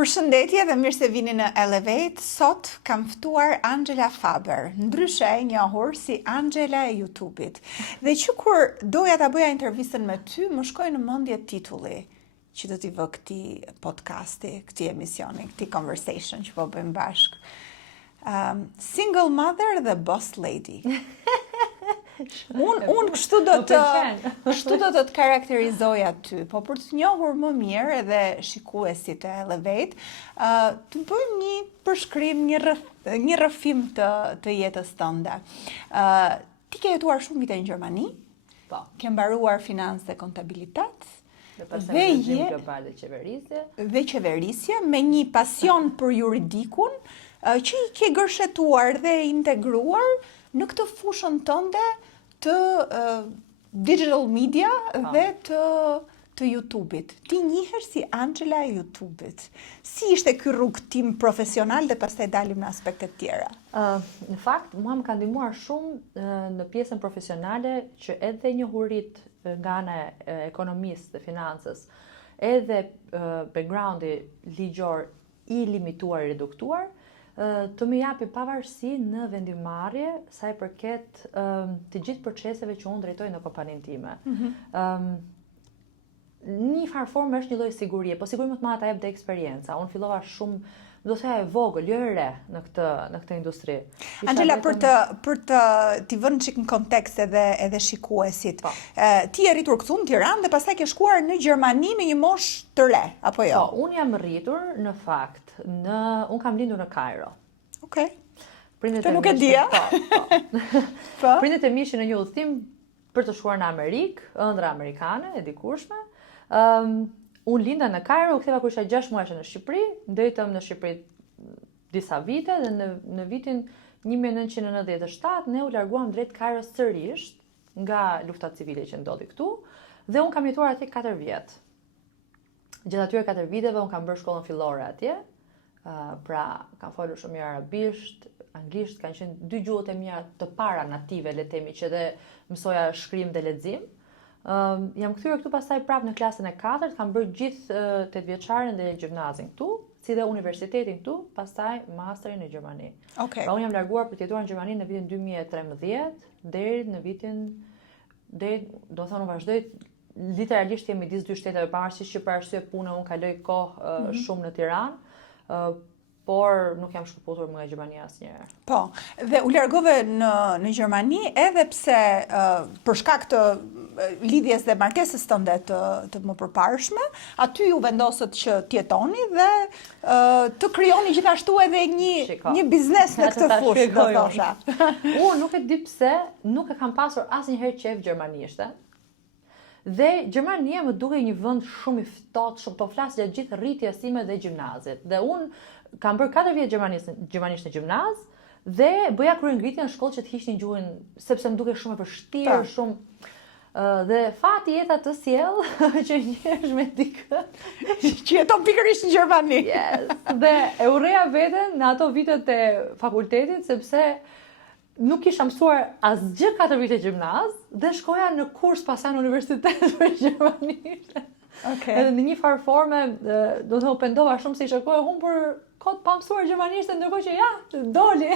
Përshëndetje dhe mirë se vini në Elevate. Sot kam ftuar Angela Faber, ndryshe e njohur si Angela e YouTube-it. Dhe që kur doja ta bëja intervistën me ty, më shkoi në mendje titulli që do t'i vë këtij podcasti, këtij emisioni, këtij conversation që po bëjmë bashkë. Single mother dhe boss lady. Unë kështu do të karakterizoja ty, po për të njohur më mirë edhe shikuesit e Elevate, të bëjmë një përshkrim, një rrëfim të jetës tënde. Ti ke jetuar shumë vite në Gjermani, ke mbaruar financë dhe kontabilitet, dhe global dhe qeverisje, me një pasion për juridikun, që i ke gërshetuar dhe integruar në këtë fushën tënde të digital media dhe të YouTube-it. Ti njihesh si Angela e YouTube-it. Si ishte ky rrugtim profesional dhe pastaj dalim në aspektet tjera? Në fakt, mua më ka ndihmuar shumë në pjesën profesionale që edhe njohurit nga ana e ekonomisë dhe financës, edhe backgroundi ligjor i limituar i reduktuar, të më japi pavarësi në vendimarrje sa i përket të gjithë proceseve që unë drejtoj në kompaninë time. Një farë formë është një lloj sigurie, po sigurisht më të madhe ta jep dhe eksperjenca. Unë fillova shumë, do të thënë, e vogël, jo e re në këtë industri. Angela, për t'i vënë çik në kontekst edhe shikuesit. Ti je rritur këtu në Tiranë dhe pastaj ke shkuar në Gjermani në një moshë të re, apo jo? Po, unë jam rritur në fakt unë kam lindur në Kairo. Okej. Të nuk e dija. Po. Prindet e mi ishin në një udhëtim për të shkuar në Amerikë, ëndra amerikane e dikurshme. Unë linda në Kairo, u ktheva kur isha 6 muajshe në Shqipëri, ndërtëm në Shqipëri disa vite dhe në vitin 1997 ne u larguam drejt Kairos sërish nga lufta civile që ndodhi këtu dhe unë kam jetuar atje 4 vjet. Gjatë atyre 4 viteve unë kam bërë shkollën fillore atje, pra kam folur shumë mirë arabisht, anglisht, kanë qenë 2 gjuhët e mia të para native, le të themi, që dhe mësoja shkrim dhe lexim. Jam kthyer këtu pastaj prapë në klasën e 4, kam bërë gjithë 8 vjeçaren dhe gjimnazin këtu, si dhe universitetin këtu, pastaj masterin në Gjermani. Okay. Pra unë jam larguar për të jetuar në Gjermani në vitin 2013 deri në vitin do të thonë unë vazhdoj literalisht jemi midis 2 shteteve, pavarësisht që për arsye pune unë kaloj kohë shumë në Tiranë, por nuk jam shkëputur nga Gjermania asnjëherë. Po, dhe u largove në Gjermani edhe pse për shkak të lidhjes dhe martesës tënde të më përparshme, aty ju vendosët që t'jetoni dhe të krijoni gjithashtu edhe një biznes në këtë fushë, do thosha. Unë nuk e di pse, nuk e kam pasur asnjëherë qef gjermanishte. Dhe Gjermania më duke një vend shumë i ftohtë, shumë po flas gjatë gjithë rritjes time dhe gjimnazit. Dhe unë kam bërë 4 vjet gjermanisht në gjimnaz dhe bëja kryengritje në shkollë që të hiqnin gjuhën sepse më duke shumë e vështirë, shumë dhe fati jeta të sjell që njehesh me dikë që jeton pikërisht në Gjermani. Yes. Dhe e urreja veten në ato vitet e fakultetit sepse nuk kisha mësuar asgjë 4 vite gjimnaz dhe shkoja në kurs pasaj në universitet për gjermanisht. Okay. Edhe në një farë forme, do të pendova shumë se isha kohë humbur kot pa mësuar gjermanisht, ndërkohë që ja, doli.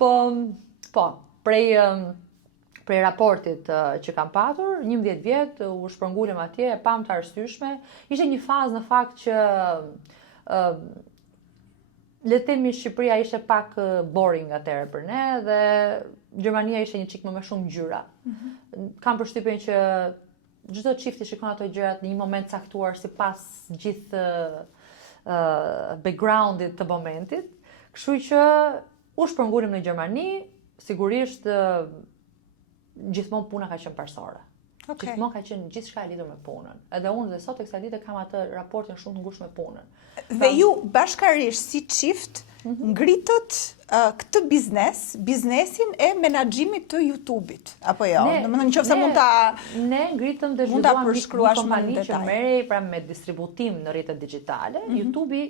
Po, prej raportit që kam patur, 11 vjet u shpërngulem atje, e pam të arsyeshme. Ishte një fazë në fakt që le të themi Shqipëria ishte pak boring atëherë për ne dhe Gjermania ishte një çik më shumë ngjyra. Kam përshtypjen që çdo çifti shikon ato gjërat në një moment caktuar sipas gjithë backgroundit të momentit. Kështu që u shpërngulem në Gjermani, sigurisht gjithmonë puna ka qenë parsore. Okay. Gjithmonë ka qenë gjithçka e lidhur me punën. Edhe unë dhe sot tek kësaj dite kam atë raportin shumë të ngushtë me punën. Dhe ju bashkarisht si çift ngritët këtë biznesin e menaxhimit të YouTube-it, apo jo? Domethënë nëse mund ta ne ngritëm dhe zhvilluam një kompani që merrej pra me distributim në rrjetet digjitale. YouTube-i,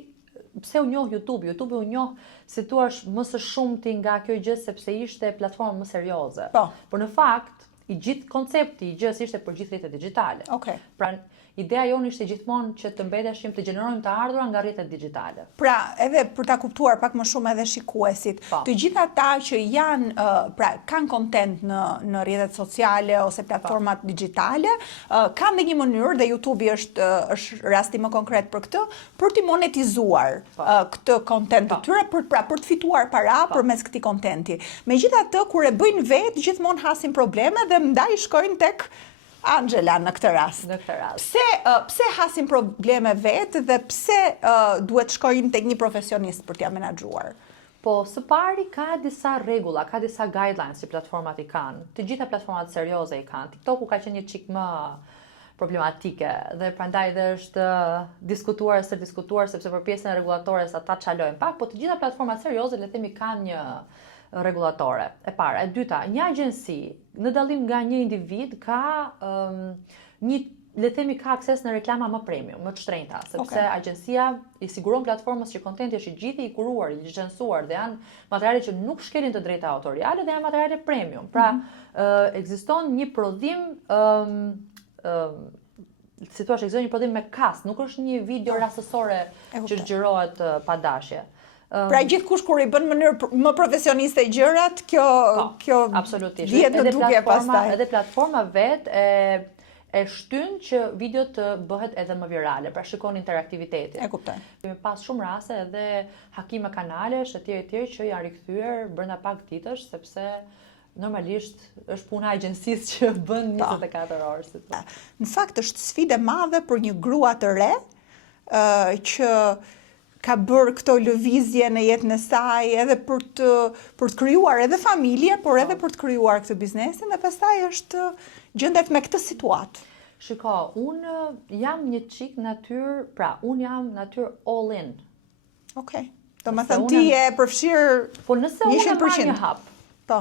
pse u njoh YouTube-i u njoh si thua më së shumti nga kjo gjë sepse ishte platformë më serioze. Po. Por në fakt i gjithë koncepti i gjës ishte për gjithë rrjetet digjitale. Okej. Pra, ideja jonë ishte gjithmonë që të mbeteshim të gjenerojmë të ardhura nga rrjetet digjitale. Pra, edhe për ta kuptuar pak më shumë edhe shikuesit, të gjitha ata që janë, pra, kanë kontent në rrjetet sociale ose platformat digjitale, kanë dhe një mënyrë, dhe YouTube është rasti më konkret për këtë, për t'i monetizuar këtë kontent të tyre, për të fituar para përmes këtij kontenti. Megjithatë, kur e bëjnë vetë, gjithmonë hasin probleme dhe ndaj shkojnë tek Angela në këtë rast. Pse hasin probleme vetë dhe pse duhet shkojnë tek një profesionist për t'ia menaxhuar? Po, së pari ka disa rregulla, ka disa guidelines që platformat i kanë. Të gjitha platformat serioze i kanë. TikToku ka qenë një çik më problematike dhe prandaj dhe është diskutuar sepse për pjesën rregullatore sa ta çalojnë pak, po të gjitha platformat serioze le të themi kanë një rregullatore. E para, e dyta, një agjenci në dallim nga një individ ka le të themi ka akses në reklama më premium, më të shtrenjta, sepse agjencia i siguron platformës që kontenti është i gjithë i kuruar, i licencuar dhe janë materiale që nuk shkelin të drejta autoriale dhe janë materiale premium. Pra, ekziston një prodhim si thua, ekziston një prodhim me kast, nuk është një video rastësore që zgjerohet pa dashje. Pra gjithkush kur i bën mënyrë më profesioniste gjërat, kjo vjet në duke pastaj. Edhe platforma vetë e shtyn që video të bëhet edhe më virale, pra shikon interaktivitetin. E kuptoj. Kemi pas shumë raste edhe hakime kanalesh e tjerë që janë rikthyer brenda pak ditësh, sepse normalisht është puna e agjencisë që bën 24 orë. Në fakt është sfidë e madhe për një grua të re që ka bërë këto lëvizje në jetën e saj edhe për të krijuar edhe familje, por edhe për të krijuar këtë biznesin dhe pastaj është gjendet me këtë situatë. Shiko, unë jam një çik natyrë, pra unë jam natyrë all in. Okej. Domethënë ti e përfshir po nëse unë marr një hap. Po.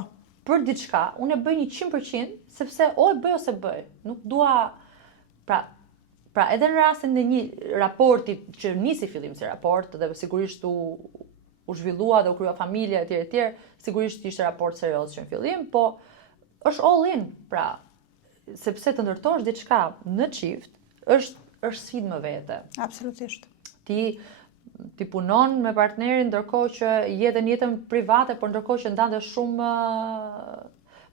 Për diçka, unë e bëj 100%, sepse o e bëj ose bëj. Nuk dua Pra edhe në rastin e një raporti që nisi fillim si raport dhe sigurisht u zhvillua dhe u krija familje etj, sigurisht ishte raport serioz që në fillim, po është all in, pra sepse të ndërtosh diçka në çift është sfidë më vete. Absolutisht. Ti punon me partnerin ndërkohë që je në jetën private, por ndërkohë që ndante shumë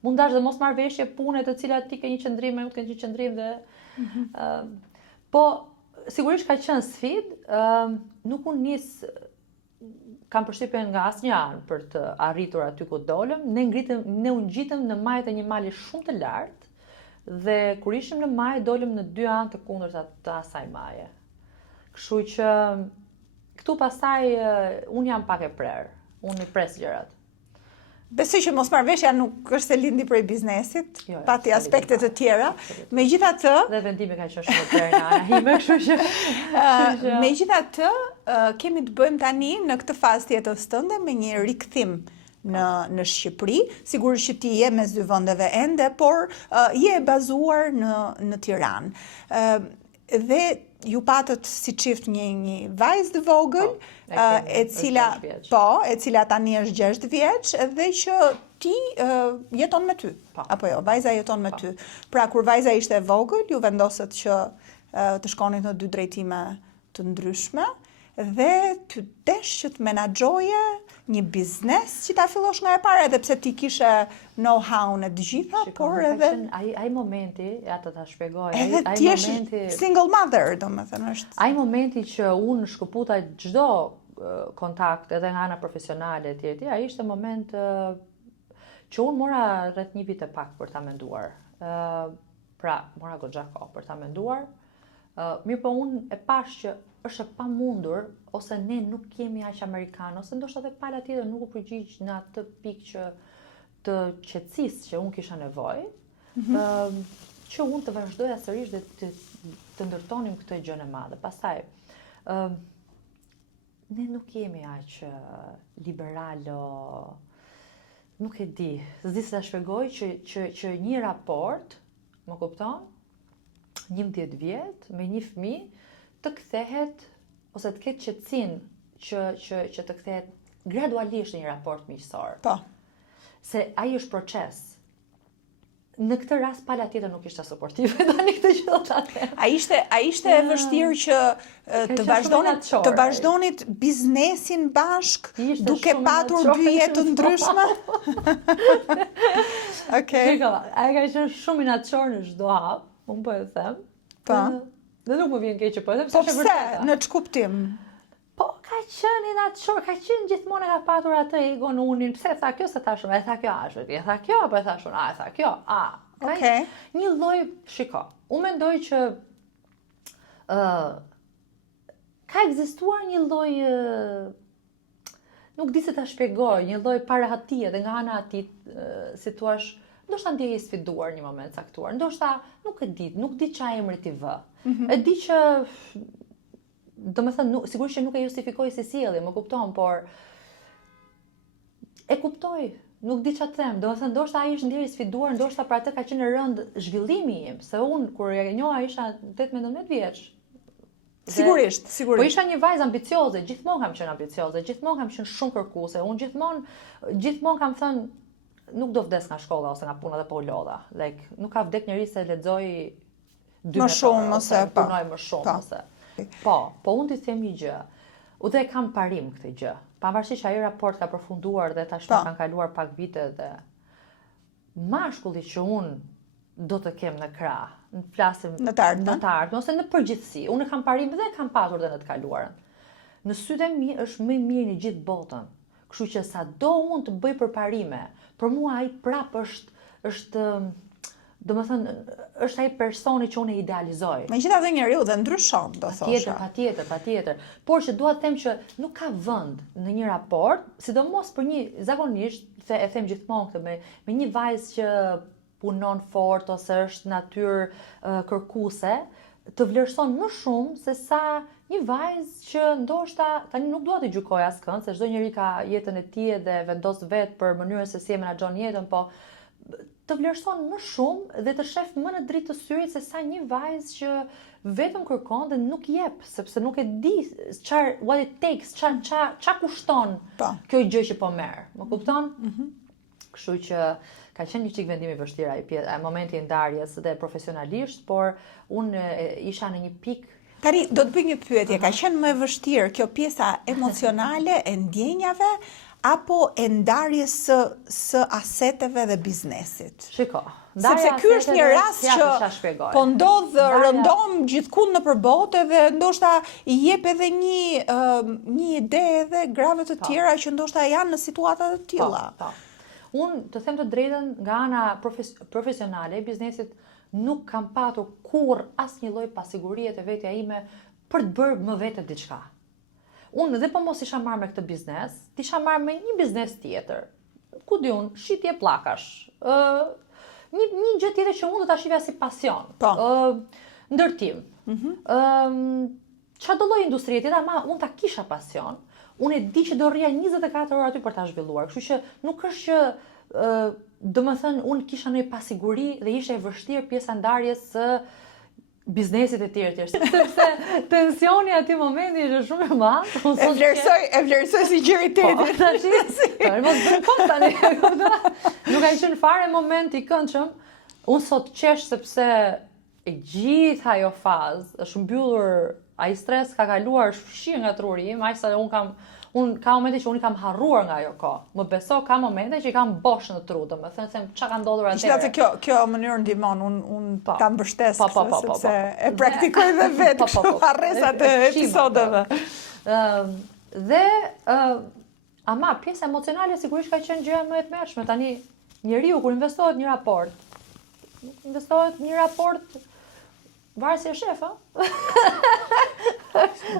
mundash dhe mos marrëveshje pune të cilat ti ke një qëndrim, nuk ke një qëndrim dhe po, sigurisht ka qenë sfidë, nuk unë kam përshtypjen nga asnjë anë për të arritur aty ku dolëm, ne u ngjitëm në majtë e një mali shumë të lartë dhe kur ishim në maj dolëm në dy anë të kundërta të asaj maje. Kështu që këtu pastaj unë jam pak e prerë, unë i pres gjërat. Besoj që mosmarrveshja nuk është se lindi prej biznesit, pati aspekte të tjera. Megjithatë, dhe vendimi ka qenë shumë të në ana ime, kështu që megjithatë, kemi të bëjmë tani në këtë fazë të jetës tënde me një rikthim në Shqipëri. Sigurisht që ti je mes dy vendeve ende, por je e bazuar në Tiranë. Dhe ju patët si çift një vajzë të vogël, e cila tani është 6 vjeç dhe që ti jeton me ty. Apo jo, vajza jeton me ty. Pra kur vajza ishte e vogël, ju vendosët që të shkonit në dy drejtime të ndryshme dhe ty desh që të menaxhoje një biznes që ta fillosh nga e para, edhe pse ti kishe know-how në të gjitha, por edhe ai momenti, ja të ta shpjegoj, edhe ti je single mother, domethënë është. Ai momenti që unë shkëputa çdo kontakt edhe nga ana profesionale etj, ai ishte moment që unë mora rreth një vit e pak për ta menduar. Pra, mora goxha kohë për ta menduar. Mirë, po unë e pash që është e pamundur, ose ne nuk kemi aq amerikan, ose ndoshta edhe pala tjetër nuk u përgjigj në atë pikë që të qetësisë që unë kisha nevojë, që unë të vazhdoja sërish dhe të ndërtonim këtë gjë e madhe. Pastaj, ne nuk jemi aq liberalo, nuk e di, s'di se ta shpjegoj që një raport, më kupton, 11 vjet me një fëmijë të kthehet ose të ketë qetësinë që të kthehet gradualisht në një raport miqësor. Po. Se ai është proces. Në këtë rast pala tjetër nuk ishte suportive, tani këtë që do ta them. A ishte e vështirë që të vazhdonit biznesin bashk duke patur dy jetë të ndryshme? Okej. Ai ka qenë shumë inatçor në çdo hap, unë po e them. Po. Dhe nuk më vjen keq që po e them, Po pse? Në ç'kuptim? Po ka qenë inatçor, ka qenë gjithmonë ka patur atë egon unin. Pse tha kjo se thash, e tha kjo ashtu, e tha kjo, apo e thash unë, e tha kjo. Okej. Një lloj, shiko. Unë mendoj që ka ekzistuar një lloj nuk di se ta shpjegoj, një lloj parahatie dhe nga ana e tij si thua, ndoshta ndjej i sfiduar një moment caktuar. Ndoshta nuk di çfarë emri ti vë. E di që domethënë sigurisht që nuk e justifikoj si sjellje, më kupton, por e kuptoj. Nuk di çfarë të them. Domethënë ndoshta ai është ndjer i sfiduar, ndoshta për atë ka qenë rënd zhvillimi im, se unë kur e njoha isha 18-19 vjeç. Sigurisht. Po isha një vajzë ambicioze, gjithmonë kam qenë ambicioze, gjithmonë kam qenë shumë kërkuese. Unë gjithmonë kam thënë nuk do vdes nga shkolla ose nga puna dhe po u lodha. Nuk ka vdek njeri se lexoj 2 më shumë ose punoj më shumë ose. Po unë ti them një gjë. U dhe kam parim këtë gjë. Pavarësisht që ai raport ka përfunduar dhe tashmë kanë kaluar pak vite dhe mashkulli që unë do të kem në krah, flasim në të ardhmen ose në përgjithësi. Unë kam parim dhe kam patur dhe në të kaluarën. Në sytë e mi është më i mirë në gjithë botën. Kështu që sado unë të bëj përparime, për mua ai prap është domethënë është ai personi që unë e idealizoj. Megjithatë njeriu dhe ndryshon, do thosha. Patjetër. Por që dua të them që nuk ka vend në një raport, sidomos për një zakonisht, se e them gjithmonë këtë me një vajzë që punon fort ose është natyrë kërkuese, të vlerëson më shumë se sa një vajzë që ndoshta tani nuk dua të gjykoj askënd, se çdo njeri ka jetën e tij dhe vendos vetë për mënyrën se si e menaxhon jetën, po të vlerëson më shumë dhe të shef më në dritë të syrit se sa një vajzë që vetëm kërkon dhe nuk jep, sepse nuk e di what it takes, ç'a kushton kjo gjë që po merr. Më kupton? Kështu që ka qenë një çik vendim i vështirë ai momenti i ndarjes dhe profesionalisht, por unë isha në një pikë. Tani do të bëj një pyetje, ka qenë më e vështirë kjo pjesa emocionale e ndjenjave apo e ndarjes së aseteve dhe biznesit? Shiko, sepse ky është një rast që po ndodh rëndom gjithkund nëpër botë dhe ndoshta i jep edhe një ide edhe grave të tjera që ndoshta janë në situata të tilla. Unë të them të drejtën, nga ana profesionale e biznesit nuk kam patur kurrë asnjë lloj pasigurie të vetja ime për të bërë më vete diçka. Unë dhe po mos isha marrë me këtë biznes, isha marrë me një biznes tjetër. Ku di unë, shitje pllakash. Një gjë tjetër që unë do ta shihja si pasion. Ndërtim. Çfarë lloj industrie tjetër, ama unë ta kisha pasion. Unë e di që do rrija 24 orë aty për ta zhvilluar. Kështu që nuk është që domethënë unë kisha ndonjë pasiguri dhe ishte e vështirë pjesa ndarjes së biznesit e tjerë, sepse tensioni aty momenti është shumë i madh. E vlerësoj sinqeritetin. Mos bën kot tani. Nuk ka qenë fare moment i këndshëm. Unë sot qesh sepse e gjithë ajo fazë është mbyllur, ai stres ka kaluar fshi nga truri im, aq sa unë ka momente që unë kam harruar nga ajo kohë. Më beso, ka momente që i kam bosh në tru, domethënë se çka ka ndodhur atëherë. Megjithatë kjo mënyrë ndihmon, unë ta mbështes sepse e praktikoj dhe vetë harresat e episodeve. Dhe ama pjesa emocionale sigurisht ka qenë gjëja më e tmerrshme. Tani njeriu kur investohet një raport varet si e shef,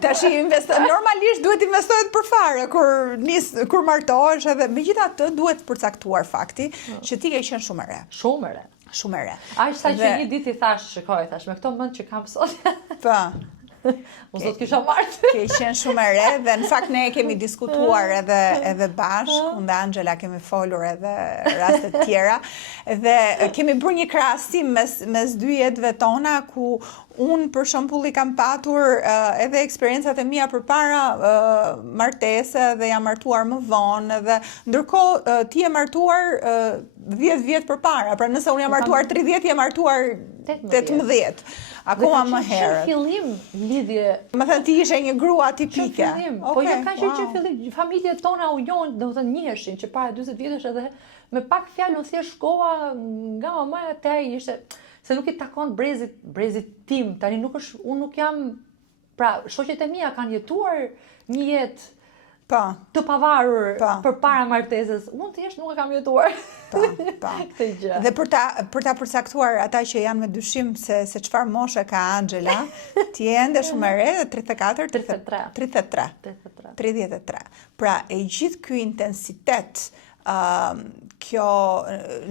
Tash normalisht duhet investohet përpara kur martohesh edhe megjithatë duhet përcaktuar fakti që ti ke qenë shumë e re. Shumë e re. Aq sa që një ditë i thash, shikoj, me këto mend që kam sot. Po. Mos do të kisha marrë. Ke qenë shumë e re dhe në fakt ne kemi diskutuar edhe bashkë, unë dhe Angela kemi folur edhe raste të tjera. Dhe kemi bërë një krahasim mes dy jetëve tona ku unë për shembull i kam patur edhe eksperiencat e mia përpara martese dhe jam martuar më vonë dhe ndërkohë ti je martuar 10 vjet përpara. Pra nëse unë jam martuar 30, je martuar 18. Akoma më herët. Në fillim lidhje. Më thënë ti ishe një grua tipike. Po jo ka që fillim familjet tona u njohin, domethënë njiheshin që para 40 vjetësh edhe me pak fjalë unë thjesht shkova nga mamaja te ai ishte se nuk i takon brezit tim. Tani nuk është, unë nuk jam, pra shoqet e mia kanë jetuar një jetë të pavarur përpara martesës. Unë thjesht nuk e kam jetuar. Këtë gjë. Dhe për ta përcaktuar ata që janë me dyshim se çfarë moshe ka Angela, ti je ende shumë e re, 34, 33. Pra e gjithë ky intensitet, kjo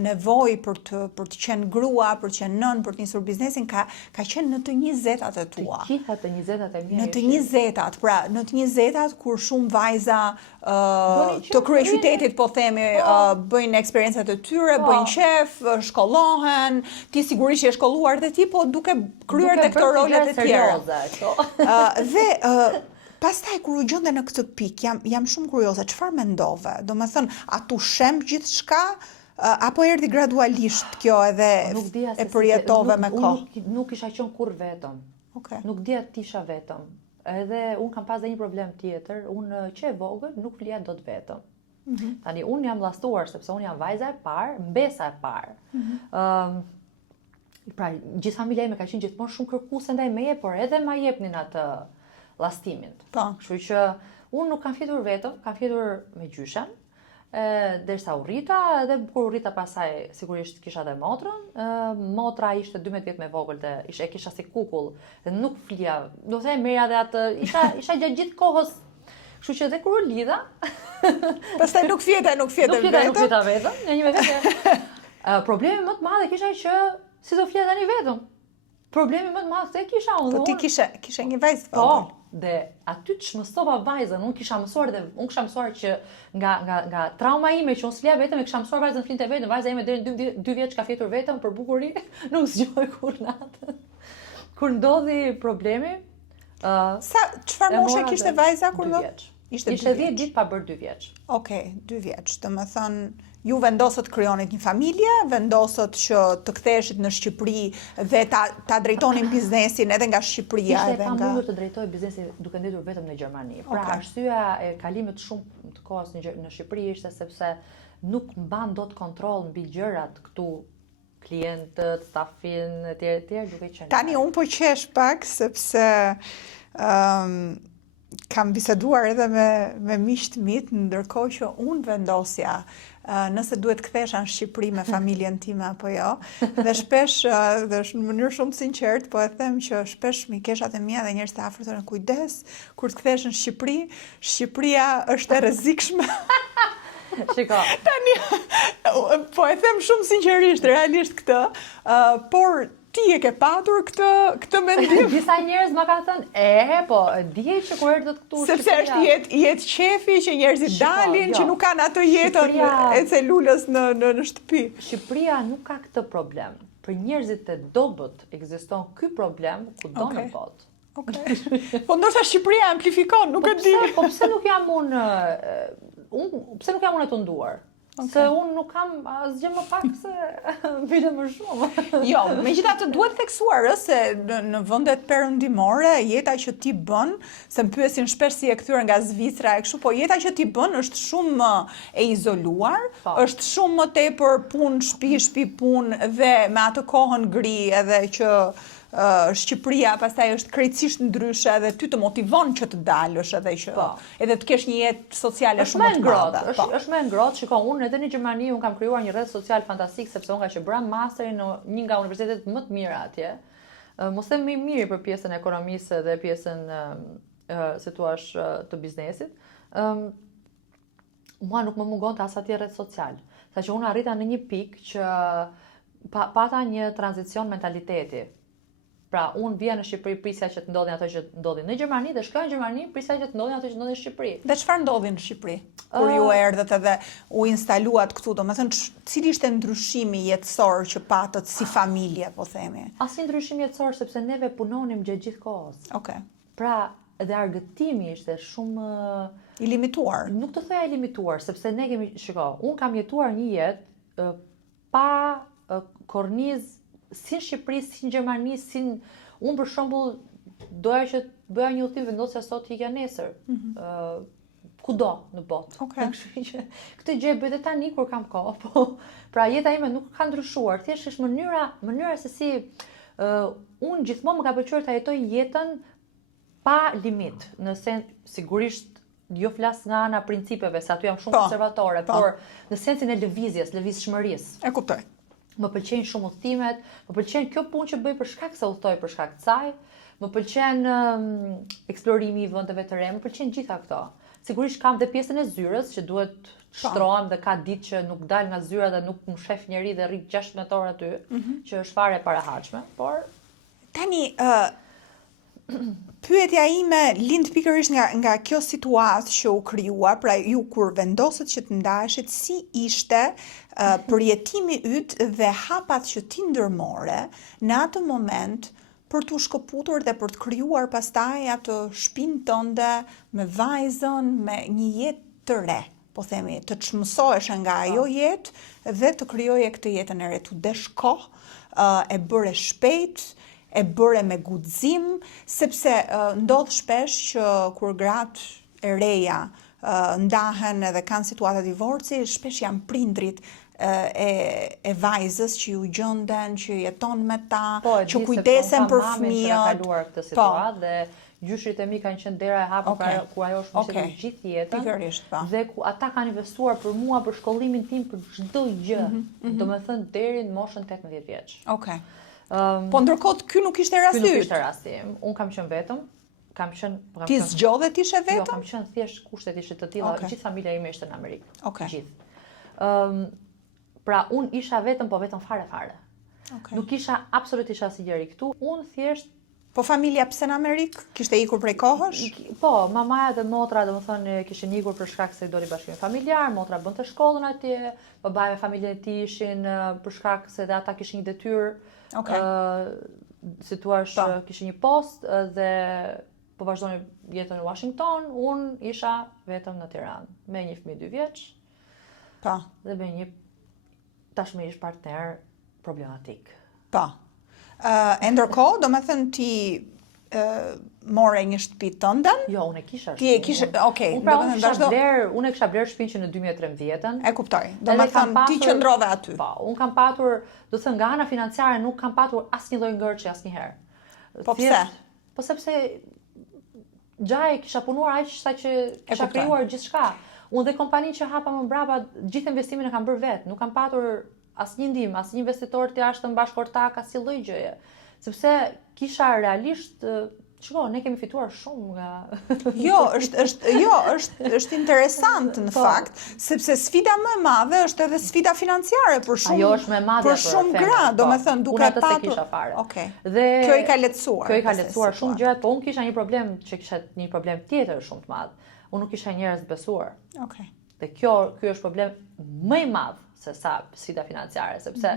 nevojë për të qenë grua, për të qenë nën, për të nisur biznesin ka qenë në të 20-at e tua. Të gjitha të 20-at e mia. Në të 20-at, pra në të 20-at kur shumë vajza të kryeqytetit po themi bëjnë eksperiencat e tyre, bëjnë qef, shkollohen, ti sigurisht je shkolluar dhe ti po duke kryer te këto rolet e tjera. Dhe pastaj kur u gjende në këtë pikë, jam shumë kurioze, çfarë mendove? Domethënë, a tu shemb gjithçka apo erdhi gradualisht kjo edhe e përjetove me kohë? Nuk isha qenë kurr vetëm. Nuk dija të isha vetëm. Edhe unë kam pas dhe një problem tjetër, unë që e vogël nuk flija dot vetëm. Tani unë jam llastuar sepse unë jam vajza e parë, mbesa e parë. Pra gjithë familja ime ka qenë gjithmonë shumë kërkuese ndaj meje, por edhe ma jepnin atë llastimin. Kështu që unë nuk kam fjetur vetëm, kam fjetur me gjyshen, derisa u rrita, edhe kur u rrita pasaj sigurisht kisha dhe motrën. Motra ishte 12 vjet me vogël dhe e kisha si kukull dhe nuk flija. Do të them merja dhe atë, isha gjatë gjithë kohës. Kështu që edhe kur u lidha, pastaj nuk fjeta vetëm, një me vetë. Problemi më të madh kisha që si do flija tani vetëm. Problemi më të madh se kisha unë. Po ti kishe një vajzë vogël. Dhe aty të shmësova vajzën, unë kisha mësuar që nga trauma ime që unë s'flija vetëm, e kisha mësuar vajzën flinte vetëm, vajza ime deri 2 vjeç ka fjetur vetëm për bukuri, nuk zgjoj kur natën. Kur ndodhi problemi, çfarë moshe kishte vajza kur ndodhi? Ishte 10 ditë pa bërë 2 vjeç. Okej, 2 vjeç. Domethënë ju vendosët kryonit një familje, vendosët që të ktheheshit në Shqipëri dhe ta drejtonin biznesin edhe nga Shqipëria. Ishte e pamundur të drejtoj biznesin duke ndetur vetëm në Gjermani. Pra arsyeja e kalimit shumë të kohës në Shqipëri ishte sepse nuk mban dot kontroll mbi gjërat këtu, klientët, stafin, etj. duke qenë. Tani unë po qesh pak sepse kam biseduar edhe me miqtë mit, ndërkohë që unë vendosja nëse duhet kthesha në Shqipëri me familjen time apo jo. Dhe shpesh, dhe në mënyrë shumë sinqert, po e them që shpesh mikeshat e mia dhe njerëz të afërt thonë kujdes kur të kthesh në Shqipëri, Shqipëria është e rrezikshme. Shiko. Tani, po e them shumë sinqerisht, realisht këtë, por ti e ke patur këtë mendim. Disa njerëz ma kanë thënë, po dije që kur erdhët këtu sepse është jetë qefi që njerëzit dalin, që nuk kanë atë jetën e celulës në shtëpi. Shqipëria nuk ka këtë problem. Për njerëzit e dobët ekziston ky problem kudo në botë. Po ndoshta Shqipëria amplifikon, nuk e di. Po pse nuk jam unë e tunduar? Se unë nuk kam asgjë më pak se vite më shumë. Jo, megjithatë duhet theksuar se në vendet perëndimore jeta që ti bën, se më pyesin shpesh si e kthyer nga Zvicra e kështu, po jeta që ti bën është shumë e izoluar, është shumë më tepër punë, shtëpi punë dhe me atë kohën gri edhe që Shqipëria pastaj është krejtësisht ndryshe edhe ty të motivon që të dalësh edhe që edhe të kesh një jetë sociale shumë të madhe. Është më ngrohtë, shiko, unë edhe në Gjermani unë kam krijuar një rrjet social fantastik sepse unë që bëra masterin në një nga universitetet më të mira atje. Mos them më i miri për pjesën e ekonomisë dhe pjesën si thua të biznesit. Mua nuk më mungonte as atje rrjet social. Saqë unë arrita në një pikë që pata një tranzicion mentaliteti. Pra, unë vjen në Shqipëri prisja që të ndodhin ato që ndodhin në Gjermani dhe shkoj në Gjermani prisja që të ndodhin ato që ndodhin në Shqipëri. Dhe çfarë ndodhi në Shqipëri? Kur ju erdhët edhe u instaluat këtu, domethënë cili ishte ndryshimi jetësor që patët si familje, po themi? Asnjë ndryshim jetësor sepse neve punonim gjatë gjithë kohës. Okej. Pra, edhe argëtimi ishte shumë I limituar. Nuk të thoja i limituar, sepse ne kemi, shiko, unë kam jetuar një jetë pa kornizë si në Shqipëri, si në Gjermani, unë për shembull doja që bëja një udhtim vendosja sot hikja nesër. Kudo në botë. Okej. Kështu që këtë gjë e bëj edhe tani kur kam kohë, po pra jeta ime nuk ka ndryshuar. Thjesht është mënyra se si unë gjithmonë më ka pëlqyer ta jetoj jetën pa limit. Sigurisht jo flas nga ana principeve, se aty jam shumë konservatore, por në sensin e lëvizjes, lëvizshmërisë. E kuptoj. Më pëlqejnë shumë udhëtimet, më pëlqen kjo punë që bëj për shkak se udhtoj për shkak të saj, më pëlqen eksplorimi i vendeve të re, më pëlqen gjitha këto. Sigurisht kam dhe pjesën e zyrës që duhet shtrohem dhe ka ditë që nuk dal nga zyra dhe nuk më shef njeri dhe rrit 16 orë aty, që është fare parahatshme, por tani pyetja ime lind pikërisht nga kjo situatë që u krijua, pra ju kur vendosët që të ndaheshit, si ishte përjetimi yt dhe hapat që ti ndërmore në atë moment për t'u shkëputur dhe për të krijuar pastaj atë shtëpinë tënde me vajzën, me një jetë të re, po themi, të çmësohesh nga ajo jetë dhe të krijoje këtë jetën e re. Tu desh kohë, e bëre shpejt, e bëre me guxim, sepse ndodh shpesh që kur gratë e reja ndahen edhe kanë situata divorci, shpesh janë prindrit e vajzës që ju gjenden, që jeton me ta, që kujdesen për fëmijët. Po, ka kaluar këtë situatë dhe gjyshrit e mi kanë qenë dera e hapur ku ajo është mbështetur gjithë jetën. Pikërisht, po. Dhe ku ata kanë investuar për mua, për shkollimin tim, për çdo gjë. Domethënë deri në moshën 18 vjeç. Okej. Po ndërkohë ky nuk ishte rasti. Ky nuk ishte rasti im. Unë kam qenë vetëm. Ti zgjodhe të ishe vetëm? Jo, kam qenë thjesht kushtet ishte të tilla. Gjithë familja ime ishte në Amerikë. Gjithë. Pra unë isha vetëm, po vetëm fare. Nuk isha absolutisht asnjëri këtu. Unë thjesht. Po familja pse në Amerikë? Kishte ikur prej kohësh? Po, mamaja dhe motra, domethënë kishin ikur për shkak se doli bashkimi familjar, motra bënte shkollën atje, babai me familjen e tij ishin për shkak se dhe ata kishin një detyrë. Si thua, kishin një post dhe po vazhdonin jetën në Washington, unë isha vetëm në Tiranë me një fëmijë 2 vjeç. Po. Dhe me një tashmërish partner problematik. Po. E ndërkohë, do me thënë ti more një shtëpi tënden? Jo, unë e kisha shtëpi. Ti e kishe, okej. Unë e kisha blerë shtëpinë që në 2013. E kuptoj. Do me thënë ti qëndrove aty. Po, unë kam patur, do thënë nga ana financiare nuk kam patur asnjë lloj ngërçi asnjëherë. Po pse? Po sepse gjaje kisha punuar aq sa që kisha krijuar gjithçka. Unë dhe kompaninë që hapa më brapa, gjithë investimin e kam bërë vetë. Nuk kam patur asnjë ndihmë, asnjë investitor të jashtëm bashkëortak, asnjë lloj gjëje. Sepse kisha realisht, shiko, ne kemi fituar shumë nga Jo, është interesant në fakt, sepse sfida më e madhe është edhe sfida financiare për shumë. Ajo është më e madhe për shumë gra, domethënë duke patur. Kisha fare. Okej. Dhe kjo i ka lehtësuar. Kjo i ka lehtësuar shumë gjërat, po unë kisha një problem që kisha një problem tjetër shumë të madh. Unë nuk kisha njerëz të besuar. Okej. Dhe ky është problem më i madh se sa sfida financiare, sepse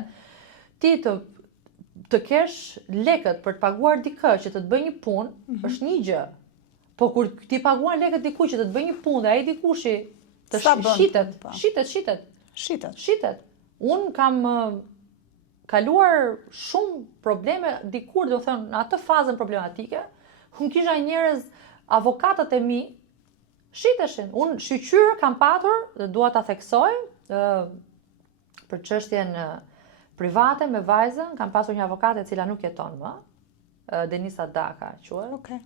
ti të kesh lekët për të paguar dikë që të bëjë një punë, është një gjë. Po kur ti paguan lekët dikujt që të bëjë një punë dhe ai dikushi të shitet. Unë kam kaluar shumë probleme dikur, do të thënë, në atë fazën problematike, unë kisha njerëz, avokatët e mi shiteshin. Unë shqyqyrë kam patur dhe dua ta theksoj për çështjen private me vajzën, kam pasur një avokate e cila nuk jeton më, Denisa Daka quhet. Okej.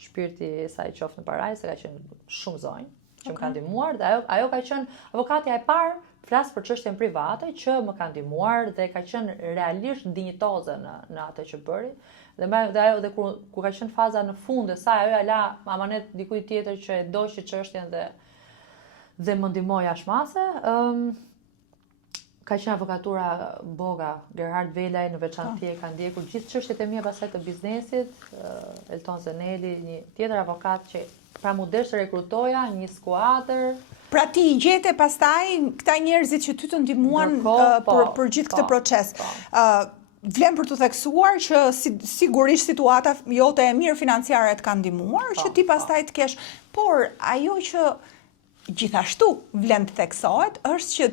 Shpirti i saj qoftë në parajs, se ka qenë shumë zonjë që më ka ndihmuar dhe ajo ka qenë avokatja e parë, flas për çështjen private që më ka ndihmuar dhe ka qenë realisht dinjitoze në atë që bëri. Dhe kur ka qenë faza në fund e saj, ajo la amanet dikujt tjetër që e doqi çështjen dhe më ndihmoi ashmase. ka qenë avokatura Boga, Gerhard Velaj në veçanti ka ndjekur gjithë çështjet e mia pasaj të biznesit, Elton Zeneli, një tjetër avokat që pra mu desh të rekrutoja, një skuadër. Pra ti I gjete pastaj këta njerëzit që ty të ndihmuan për gjithë këtë proces. Vlen për të theksuar që sigurisht situata jote e mirë financiare të ka ndihmuar që ti pastaj të kesh, por ajo që gjithashtu vlen të theksohet është që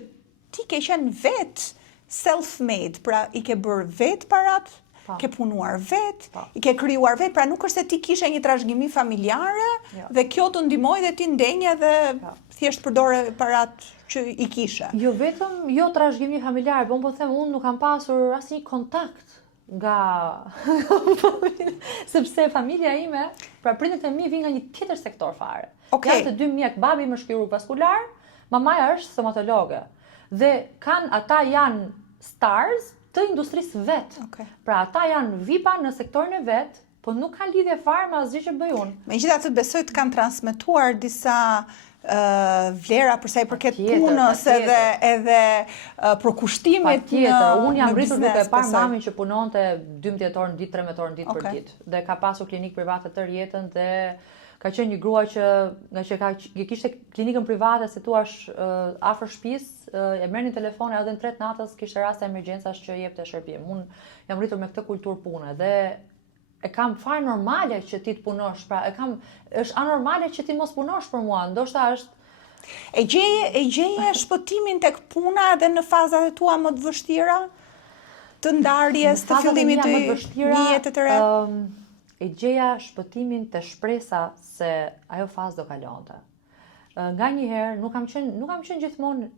ti ke qenë vetë self-made, pra I ke bërë vetë parat, ke punuar vetë, I ke krijuar vetë, pra nuk është se ti kishe një trashëgimi familjare dhe kjo të ndihmoi dhe ti ndenje dhe thjesht përdore parat që I kishe. Jo vetëm jo trashëgimi familjar, po them unë nuk kam pasur asnjë kontakt nga sepse familja ime, pra prindërit e mi vinë nga një tjetër sektor fare. Janë të dy mjek, babi më është kirurg vaskular, mamaja është stomatologe. Dhe ata janë stars të industrisë vetë. Pra ata janë VIP-a në sektorin e vetë, po nuk kanë lidhje fare me asgjë që bëj unë. Megjithatë besoj të kanë transmetuar disa vlera për sa I përket punës edhe përkushtimit në unë jam rritur duke parë mamin që punonte 12 orë në ditë, 13 orë në ditë për ditë. Dhe ka pasur klinikë private tërë jetën dhe ka qenë një grua që nga që kishte klinikën private se thua afër shtëpisë, e merrnin telefonin edhe në 3 natës kishte raste emergjencash që jepte shërbim. Unë jam rritur me këtë kulturë pune dhe e kam fare normale që ti të punosh, pra është anormale që ti mos punosh për mua, ndoshta është E gjeje shpëtimin tek puna edhe në fazat e tua më të vështira të ndarjes, të fillimit të një jete të re? E gjeja shpëtimin të shpresa se ajo fazë do kalonte. Nga njëherë nuk kam qenë gjithmonë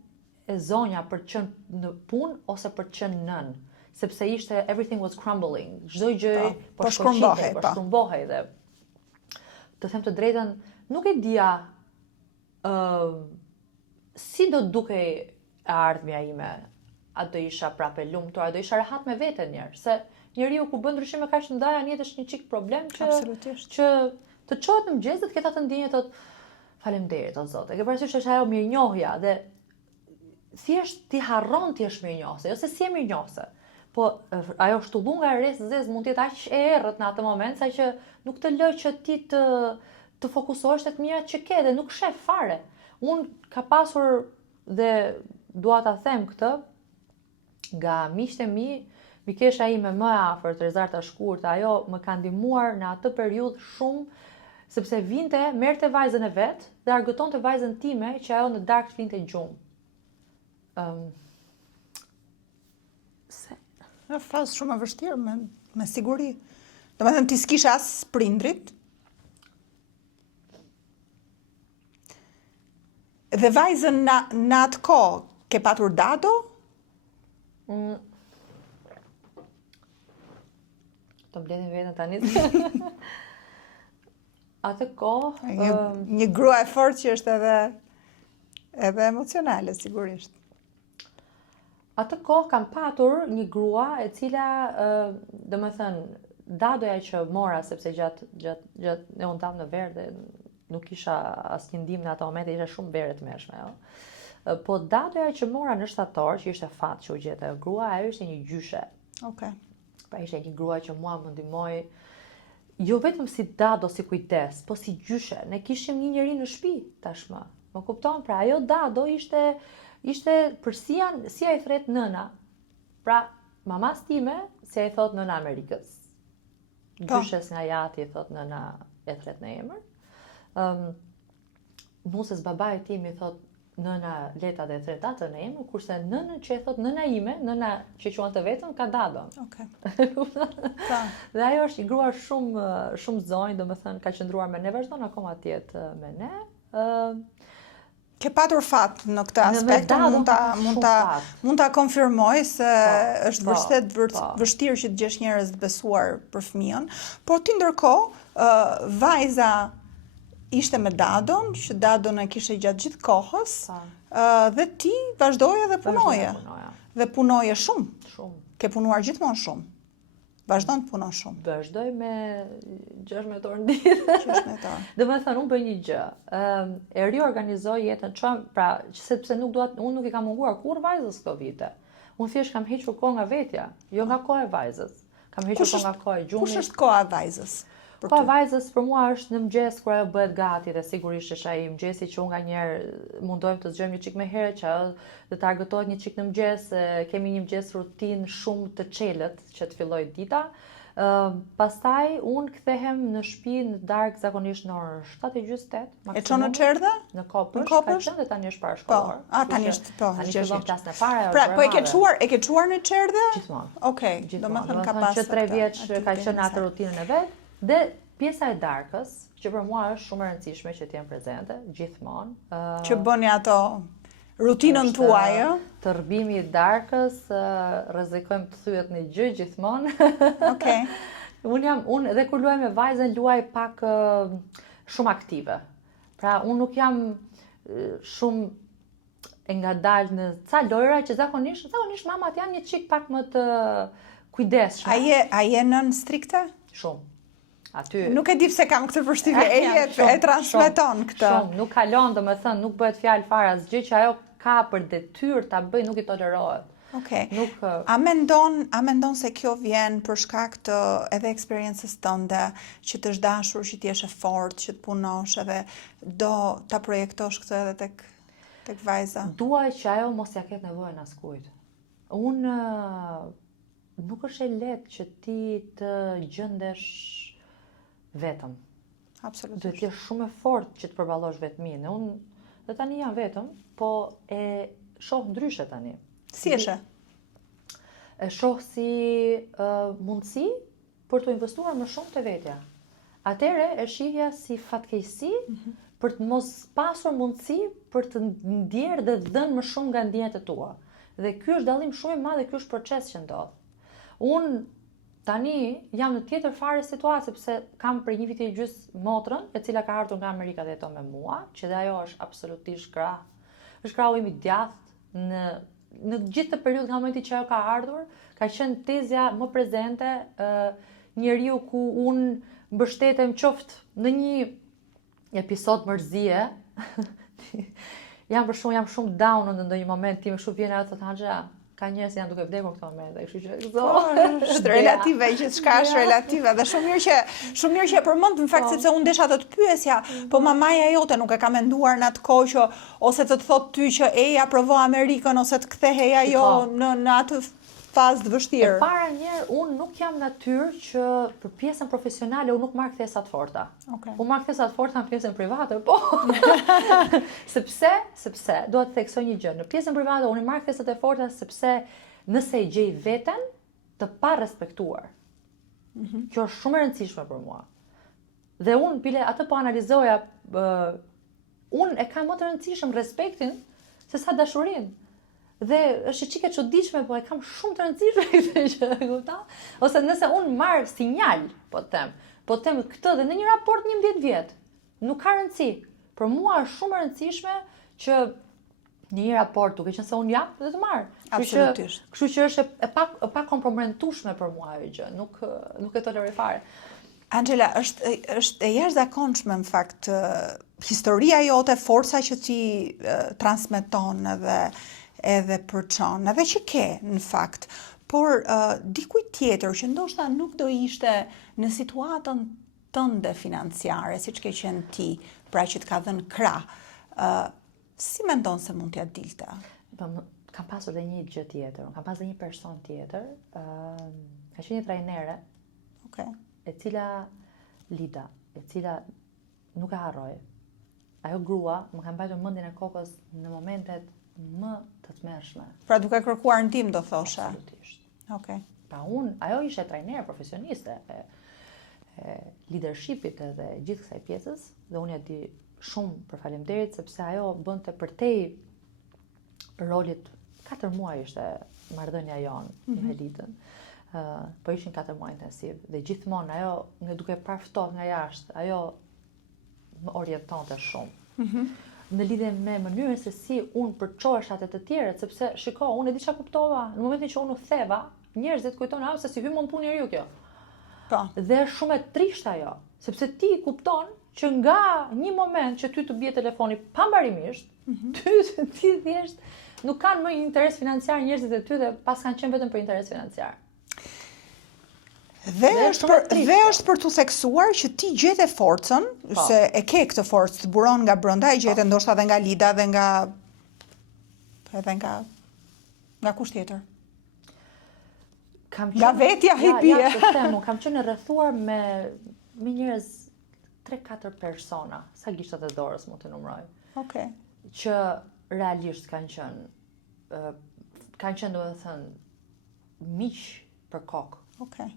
e zonja për të qenë në punë ose për të qenë nën, sepse ishte everything was crumbling. Çdo gjë po shkrumbehej dhe të them të drejtën, nuk e dija si do dukej e ardhmja ime. A do isha prapë e lumtur, a do isha rehat me veten njerë, se njeriu ku bën ndryshime kaq të ndaja në jetë është një çik problem që të çohet në mëngjes dhe të ketë atë ndjenjë thotë faleminderit o Zot. E ke parasysh është ajo mirënjohja dhe thjesht ti harron ti je mirënjohse, ose si je mirënjohse. Po ajo shtullunga e rresë zez mund të jetë aq e errët në atë moment saqë nuk të lë që ti të fokusohesh tek mirat që ke dhe nuk shef fare. Unë ka pasur dhe dua ta them këtë nga miqtë e mi kesha ime më e afërt, Rezarta Shkurt, ajo më ka ndihmuar në atë periudhë shumë, sepse vinte, merrte vajzën e vet dhe argëtonte vajzën time që ajo në darkë flinte gjumë. Në fazë shumë e vështirë, me siguri. Domethënë ti s'kishe as prindrit. Dhe vajzën në atë kohë ke patur dado? Të mbledhin vetën tani. Atë kohë një grua e fortë që është edhe emocionale sigurisht. Atë kohë kam patur një grua e cila, domethënë, dadoja që mora sepse gjatë e unë tam në verë dhe nuk isha asnjë ndihmë në ato momente, isha shumë verë të mëshme, jo. Po dadoja që mora në shtator, që ishte fat që u gjete grua, ajo ishte një gjyshe. Pra ishte një grua që mua më ndihmoi jo vetëm si dado, si kujdes, po si gjyshe. Ne kishim një njeri në shtëpi tashmë. Më kupton? Pra ajo dado ishte për si a I thret nëna. Pra mamas time si a I thot nëna Amerikës. Gjyshes nga jati I thot nëna e thret në emër. Nusës babai tim I thot nëna Leta dhe thret atë në emër, kurse nënën që e thot nëna ime, nëna që quante vetëm ka dadon. Dhe ajo është një grua shumë zonjë, domethënë ka qëndruar me ne, vazhdon akoma të jetë me ne. Ke patur fat në këtë aspekt, mund ta konfirmoj se është vështirë që të gjesh njerëz të besuar për fëmijën, por ti ndërkohë vajza ishte me dadon, që dadon e kishe gjatë gjithë kohës, dhe ti vazhdoje dhe punoje. Dhe punoje shumë. Ke punuar gjithmonë shumë. Vazhdon të punon shumë. Vazhdoj me 16 orë në ditë. 16 orë. Domethënë unë bëj një gjë. E riorganizoj jetën, pra sepse unë nuk I kam munguar kur vajzës këto vite. Unë thjesht kam hequr kohë nga vetja, jo nga koha e vajzës. Kam hequr kohë nga koha e gjumit. Kush është koha e vajzës? Koha e vajzës për mua është në mëngjes kur ajo bëhet gati dhe sigurisht është ai mëngjesi që unë nganjëherë mundojmë të zgjohemi një çik më herët, që ajo të targetohet një çik në mëngjes, kemi një mëngjes rutinë shumë të çelët që të fillojë dita. Pastaj unë kthehem në shtëpi në darkë zakonisht në orën 7:30. E çon në çerdhe? Në Kopësh, ka qenë dhe tani është parashkolluar. Tani është Tani fillon klasën e parë. Pra, po e ke çuar në çerdhe? Gjithmonë. Okej, domethënë ka pas që 3 vjeç ka qenë atë rutinën e vet. Dhe pjesa e darkës, që për mua është shumë e rëndësishme që të jem prezente gjithmonë. Që bëni ato rutinën tuaj, ë? Të rrëbimi i darkës, rrezikojmë të thyet në gjë gjithmonë. Okej. Unë edhe kur luaj me vajzën luaj pak shumë aktive. Pra unë nuk jam shumë e ngadalë në ca lojra që zakonisht mamat janë një çik pak më të kujdesshme. A je nën strikte? Shumë. Aty nuk e di pse kam këtë përshtypje, e transmeton këtë. Shumë, nuk kalon, domethënë nuk bëhet fjalë fare asgjë që ajo ka për detyrë ta bëj, nuk i tolerohet. Okej. A mendon se kjo vjen për shkak të edhe eksperiencës tënde, që të dashur, që të jesh e fortë, që të punosh edhe do ta projektosh këtë edhe tek vajza? Duaj që ajo mos ja ketë nevojën askujt. Unë nuk është e lehtë që ti të gjendesh vetëm. Absolutisht. Duhet të jesh shumë e fortë që të përballosh vetminë. Unë dhe tani jam vetëm, po e shoh ndryshe tani. Si e sheh? E shoh si mundësi për të investuar më shumë te vetja. Atëre e shihja si fatkeqësi për të mos pasur mundësi për të ndjerë dhe dhënë më shumë nga ndjenjat e tua. Dhe ky është dallim shumë i madh dhe ky është proces që ndodh. Unë tani jam në tjetër fare situatë, sepse kam për 1 vit e gjys motrën, e cila ka ardhur nga Amerika dhe jeton me mua, që dhe ajo është absolutisht krah. Është krahu im i djathtë në gjithë të periudhën nga momenti që ajo ka ardhur, ka qenë tezja më prezente, njeriu ku unë mbështetem qoftë në një episod mërzie. jam shumë down në ndonjë moment, ti më shumë vjen ajo thotë Angela, ka njerëz që janë duke vdekur këto momente, kështu që është relative, gjithçka është relative dhe shumë mirë që e përmend në fakt sepse unë desha të pyesja, po mamaja jote nuk e ka menduar në atë kohë që ose të thotë ty që eja provo Amerikën ose të kthehej ajo në atë fazë të vështirë. E para njerë, unë nuk jam natyrë që për pjesën profesionale unë nuk marr kthesa të forta. Unë marr kthesa të forta në pjesën private, po. sepse do të theksoj një gjë. Në pjesën private unë marr kthesat e forta sepse nëse e gjej veten të pa respektuar. Kjo është shumë e rëndësishme për mua. Dhe unë bile atë po analizoja, unë e kam më të rëndësishëm respektin se sa dashurinë. Dhe është çike e çuditshme, po e kam shumë të rëndësishme këtë gjë, e kupton? Ose nëse unë marr sinjal, po them këtë dhe në një raport 11 vjet, nuk ka rëndësi. Për mua është shumë e rëndësishme që në një raport, duke qenë se unë jap dhe të marr. Absolutisht. Kështu që është e pa komprometueshme për mua ajo gjë, nuk e toleroj fare. Angela, është e jashtëzakonshme në fakt historia jote, forca që ti transmeton edhe përçon, edhe që ke në fakt, por dikuj tjetër që ndoshta nuk do ishte në situatën tënde financiare, siç ke qenë ti, pra që të ka dhënë krah, si mendon se mund t'ja dilte? Kam pasur dhe një gjë tjetër, kam pasur dhe një person tjetër, ka qenë një trajnere, e cila Lida, e cila nuk e harroj. Ajo grua më ka mbajtur mendjen e kokës në momentet më të tmerrshme. Pra duke kërkuar ndihmë do thoshe. Absolutisht. Pra ajo ishte trajnere profesioniste e leadershipit edhe gjithë kësaj pjesës dhe unë ja di shumë për faleminderit sepse ajo bënte përtej rolit 4 muaj ishte marrëdhënia jonë me Lidën. Po ishin 4 muaj intensiv dhe gjithmonë ajo duke parë ftohtë nga jashtë, ajo më orientonte shumë. Në lidhje me mënyrën se si unë përçohesha të tjerët, sepse shiko, unë e di çfarë kuptova, në momentin që unë u theva, njerëzit kujtonin se si hyn mund punë njeriu kjo. Po. Dhe është shumë e trisht ajo, sepse ti kupton që nga një moment që ty të bie telefoni pambarimisht, ti thjesht nuk kanë më interes financiar njerëzit e ty dhe pas kanë qenë vetëm për interes financiar. Dhe është për të theksuar që ti gjete forcën, se e ke këtë forcë, të buron nga brenda, e gjete ndoshta edhe nga Lida dhe nga kusht tjetër. Nga vetja i bie. Ja, të themu, kam qenë rrethuar me njerëz 3-4 persona, sa gishtat e dorës mund të numroj. Okej. Që realisht kanë qenë domethënë miq për kokë. Okej.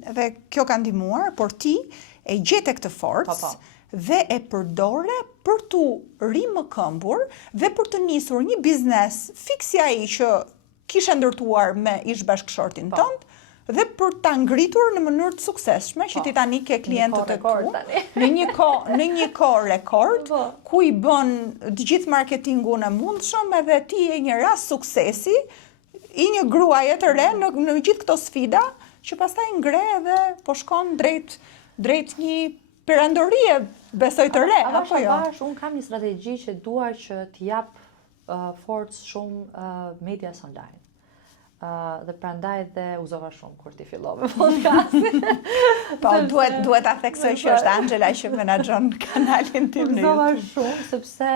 Dhe kjo ka ndihmuar, por ti e gjete këtë forcë dhe e përdore për të rimëkëmbur dhe për të nisur një biznes fiksi ai që kishe ndërtuar me ish bashkëshortin tënd dhe për ta ngritur në mënyrë të suksesshme, që ti tani ke klientët e tu në një kohë rekord, ku i bën të gjithë marketingun e mundshëm, edhe ti je një rast suksesi, i një gruaje të re në gjithë këto sfida, që pastaj ngre dhe po shkon drejt një perandorie, besoj të re, apo jo? Unë kam një strategji që dua që t'jap forcë shumë medias online. Dhe prandaj dhe uzova shumë kur ti fillove podcastin. Po, duhet ta theksoj që është Angela që menaxhon kanalin tim në YouTube. YouTube. Uzova shumë, sepse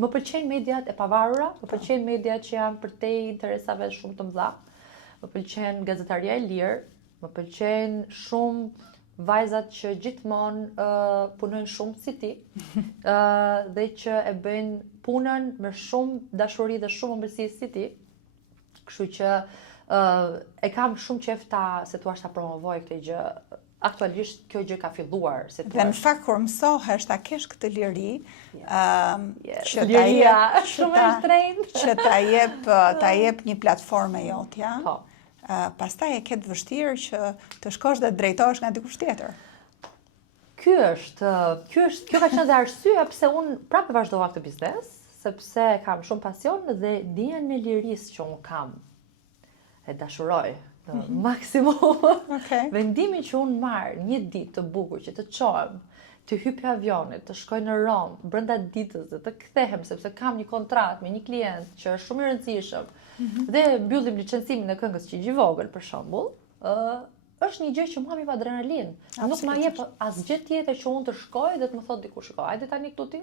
më pëlqejnë mediat e pavarura, më pëlqejnë mediat që janë përtej interesave shumë të mëdha. Më pëlqen gazetaria e lirë, më pëlqen shumë vajzat që gjithmonë punojnë shumë si ti, dhe që e bëjnë punën me shumë dashuri dhe shumë ëmbëlsi si ti. Kështu që e kam shumë qejf se thua ta promovoj këtë gjë. Aktualisht kjo gjë ka filluar, si thua. Dhe në fakt kur mësohesh ta kesh këtë liri, që liria shumë e shtrenjtë, që ta jep një platformë jotja. Po. Pastaj e ke të vështirë që të shkosh dhe të drejtohesh nga dikush tjetër. Kjo ka qenë dhe arsyeja pse unë prapë vazhdova këtë biznes, sepse kam shumë pasion dhe dijen e lirisë që unë kam. E dashuroj në maksimum. Vendimin që unë marr një ditë të bukur që të çohem, të hyj në avionit, të shkoj në Rom, brenda ditës dhe të kthehem sepse kam një kontratë me një klient që është shumë i rëndësishëm. Dhe mbyllim licencimin e këngës që i vogël për shembull, është një gjë që mua më jep adrenalin. Nuk më jep asgjë tjetër që unë të shkoj dhe të më thotë dikush, shiko, hajde tani këtu ti.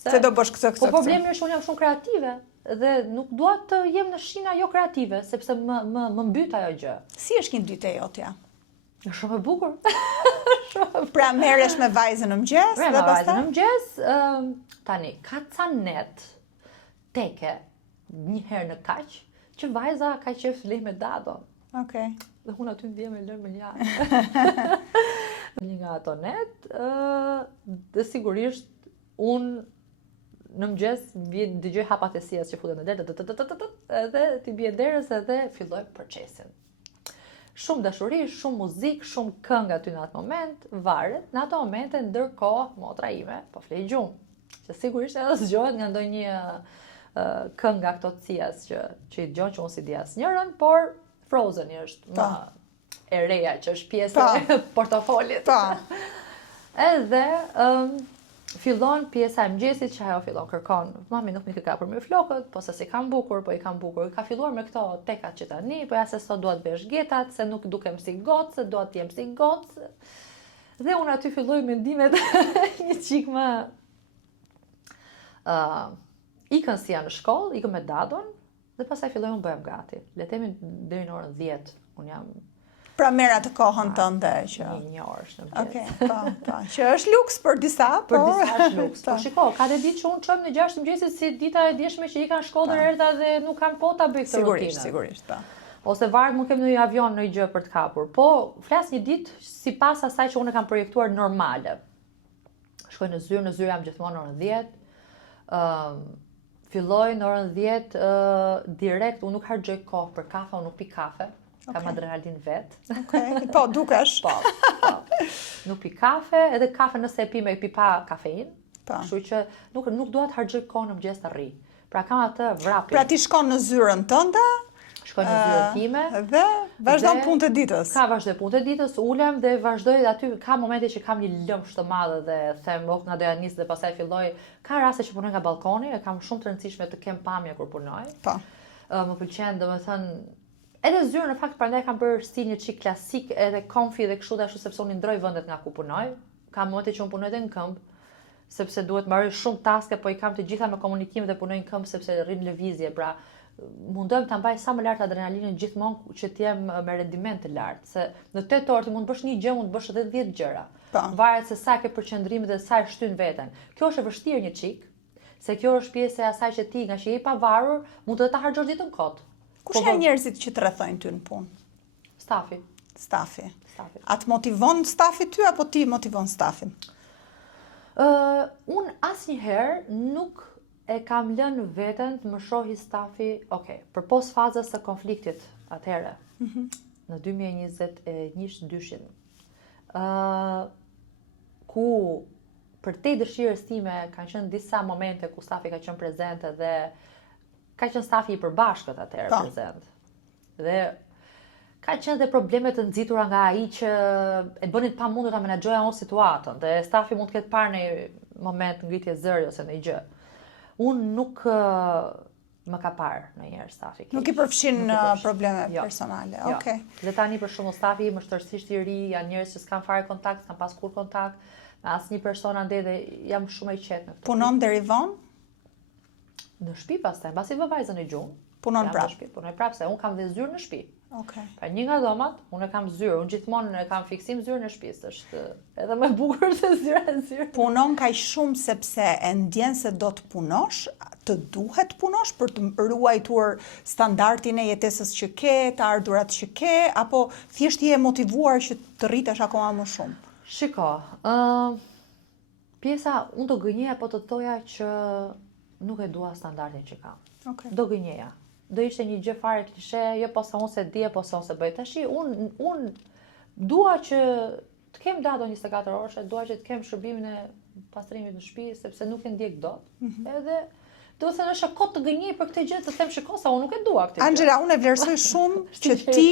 Se do bësh këtë. Po problemi është unë jam shumë kreative dhe nuk dua të jem në shina jo kreative, sepse më mbyt ajo gjë. Si është një ditë e jotja? Është shumë e bukur. Pra merresh me vajzën në mëngjes dhe pastaj? Me vajzën në mëngjes, tani ka ca net teke një herë në kaq, që vajza ka qef të lej me dadon. Okej. Dhe unë aty ndjem e lërë me ljarë. Një nga ato net, dhe sigurisht unë në mëngjes dëgjoj hapat e sijas që futen në derë, edhe ti bie derës edhe filloj procesin. Shumë dashuri, shumë muzikë, shumë këngë aty në atë moment, varet, në ato momente ndërkohë motra ime po flej gjumë. Që sigurisht edhe zgjohet nga ndonjë këngë nga këto cijas që i dëgjon që unë si di asnjërin, por Frozen është më e reja që është pjesë e portofolit. Edhe fillon pjesa e mëngjesit që ajo fillon kërkon. Mami nuk më ka kapur me flokët, po se si kam bukur, po i kam bukur. Ka filluar me këto tekat që tani, po ja se sot dua të vesh gjetat, se nuk dukem si gocë, se dua të jem si gocë. Dhe unë aty filloj mendimet një çik më ikën si janë në shkollë, ikën me dadon, dhe pastaj filloj unë bëhem gati. Le të themi deri në orën 10, unë jam. Pra merr atë kohën tënde që. Një orë në mëngjes. Okej, po. Që është luks për disa, po. Për disa është luks. Po shiko, ka të ditë që unë çojm në 6 të mëngjesit si dita e dieshme që i kanë shkollë erdha dhe nuk kanë po ta bëj këtë rutinë. Sigurisht, po. Ose varet mund kem në një avion në një gjë për të kapur. Po flas një ditë sipas asaj që unë kam projektuar normale. Shkoj në zyrë jam gjithmonë në orën 10. Filloj në orën 10 direkt, unë nuk harxoj kohë për kafe, unë nuk pi kafe. Kam adrenalin vet. Po, dukesh. Po. Nuk pi kafe, edhe kafe nëse e pi me pi pa kafein. Kështu që nuk dua të harxoj kohë në mëngjes të rri. Pra kam atë vrapin. Pra ti shkon në zyrën tënde, shkoj në zyrën time. Dhe vazhdon punët e ditës. Ka vazhdoj punët e ditës, ulem dhe vazhdoj aty, ka momente që kam një lëmsh të madhe dhe them, nga doja nis dhe pastaj filloj. Ka raste që punoj nga balkoni, e kam shumë të rëndësishme të kem pamje kur punoj. Po. Më pëlqen, domethënë, edhe zyrën në fakt prandaj kam bërë stil një çik klasik, edhe comfy dhe kështu ashtu sepse unë ndroj vendet nga ku punoj. Ka momente që unë punoj edhe në këmbë, sepse duhet marrë shumë taske, po i kam të gjitha me komunikim dhe punoj në këmbë sepse rrin lëvizje, pra mundohem ta mbaj sa më lart adrenalinën gjithmonë që të jem me rendiment të lartë, se në 8 orë ti mund të bësh një gjë, mund të bësh edhe 10 gjëra. Varet se sa ke përqendrim dhe sa e shtyn veten. Kjo është e vështirë një çik, se kjo është pjesë e asaj që ti nga që je i pavarur, mund të ta harxhosh ditën kot. Kush janë njerëzit që të rrethojnë ty në punë? Stafi. Stafi. A të motivon stafi ty apo ti motivon stafin? Unë asnjëherë nuk e kam lënë veten të më shohi stafi, përpos fazës së konfliktit atëherë, në 2021-2, ku për te dëshirës time kanë qenë disa momente ku stafi ka qenë prezente dhe ka qenë stafi i përbashkët atëherë prezent. Dhe ka qenë dhe problemet të nxitura nga ai që e bënin pa mundur ta menaxhoja unë situatën, dhe stafi mund të ketë parë në moment ngritje zëri ose në gjë. Unë nuk më ka parë ndonjëherë stafi. Nuk i përfshin probleme personale. Okej. Dhe tani për shembull stafi më shtërsisht i ri, janë njerëz që s'kan fare kontakt, s'kan pas kur kontakt me asnjë person ande dhe jam shumë e qetë në këtë. Punon deri vonë? Në shtëpi pastaj, mbasi vë vajzën e gjumë. Punon prapë. Punoj prapë se unë kam dhe zyrë në shtëpi. Pra një nga domat, unë e kam zyrë, unë gjithmonë e kam fiksim zyrë në shtëpisë, është edhe më bukur se zyrë. Punon kaq shumë sepse e ndjen se do të punosh, të duhet punosh për të ruajtur standardin e jetesës që ke, të ardhurat që ke, apo thjesht je motivuar që të rritesh akoma më shumë? Shiko, pjesa unë do gënjeja po të thoja që nuk e dua standardin që kam. Do gënjeja. Do ishte një gjë fare klishe, jo posa unë se dje, posa unë se bëj. Tashi, unë dua që të kem dato 24 orëshe, dua që të kem shërbimin e pastrimit në shtëpi, sepse nuk e ndjek dot. Edhe do të thënë është kot të gënjej për këtë gjë, të them shiko sa unë nuk e dua këtë gjë. Angela, unë e vlerësoj shumë që ti,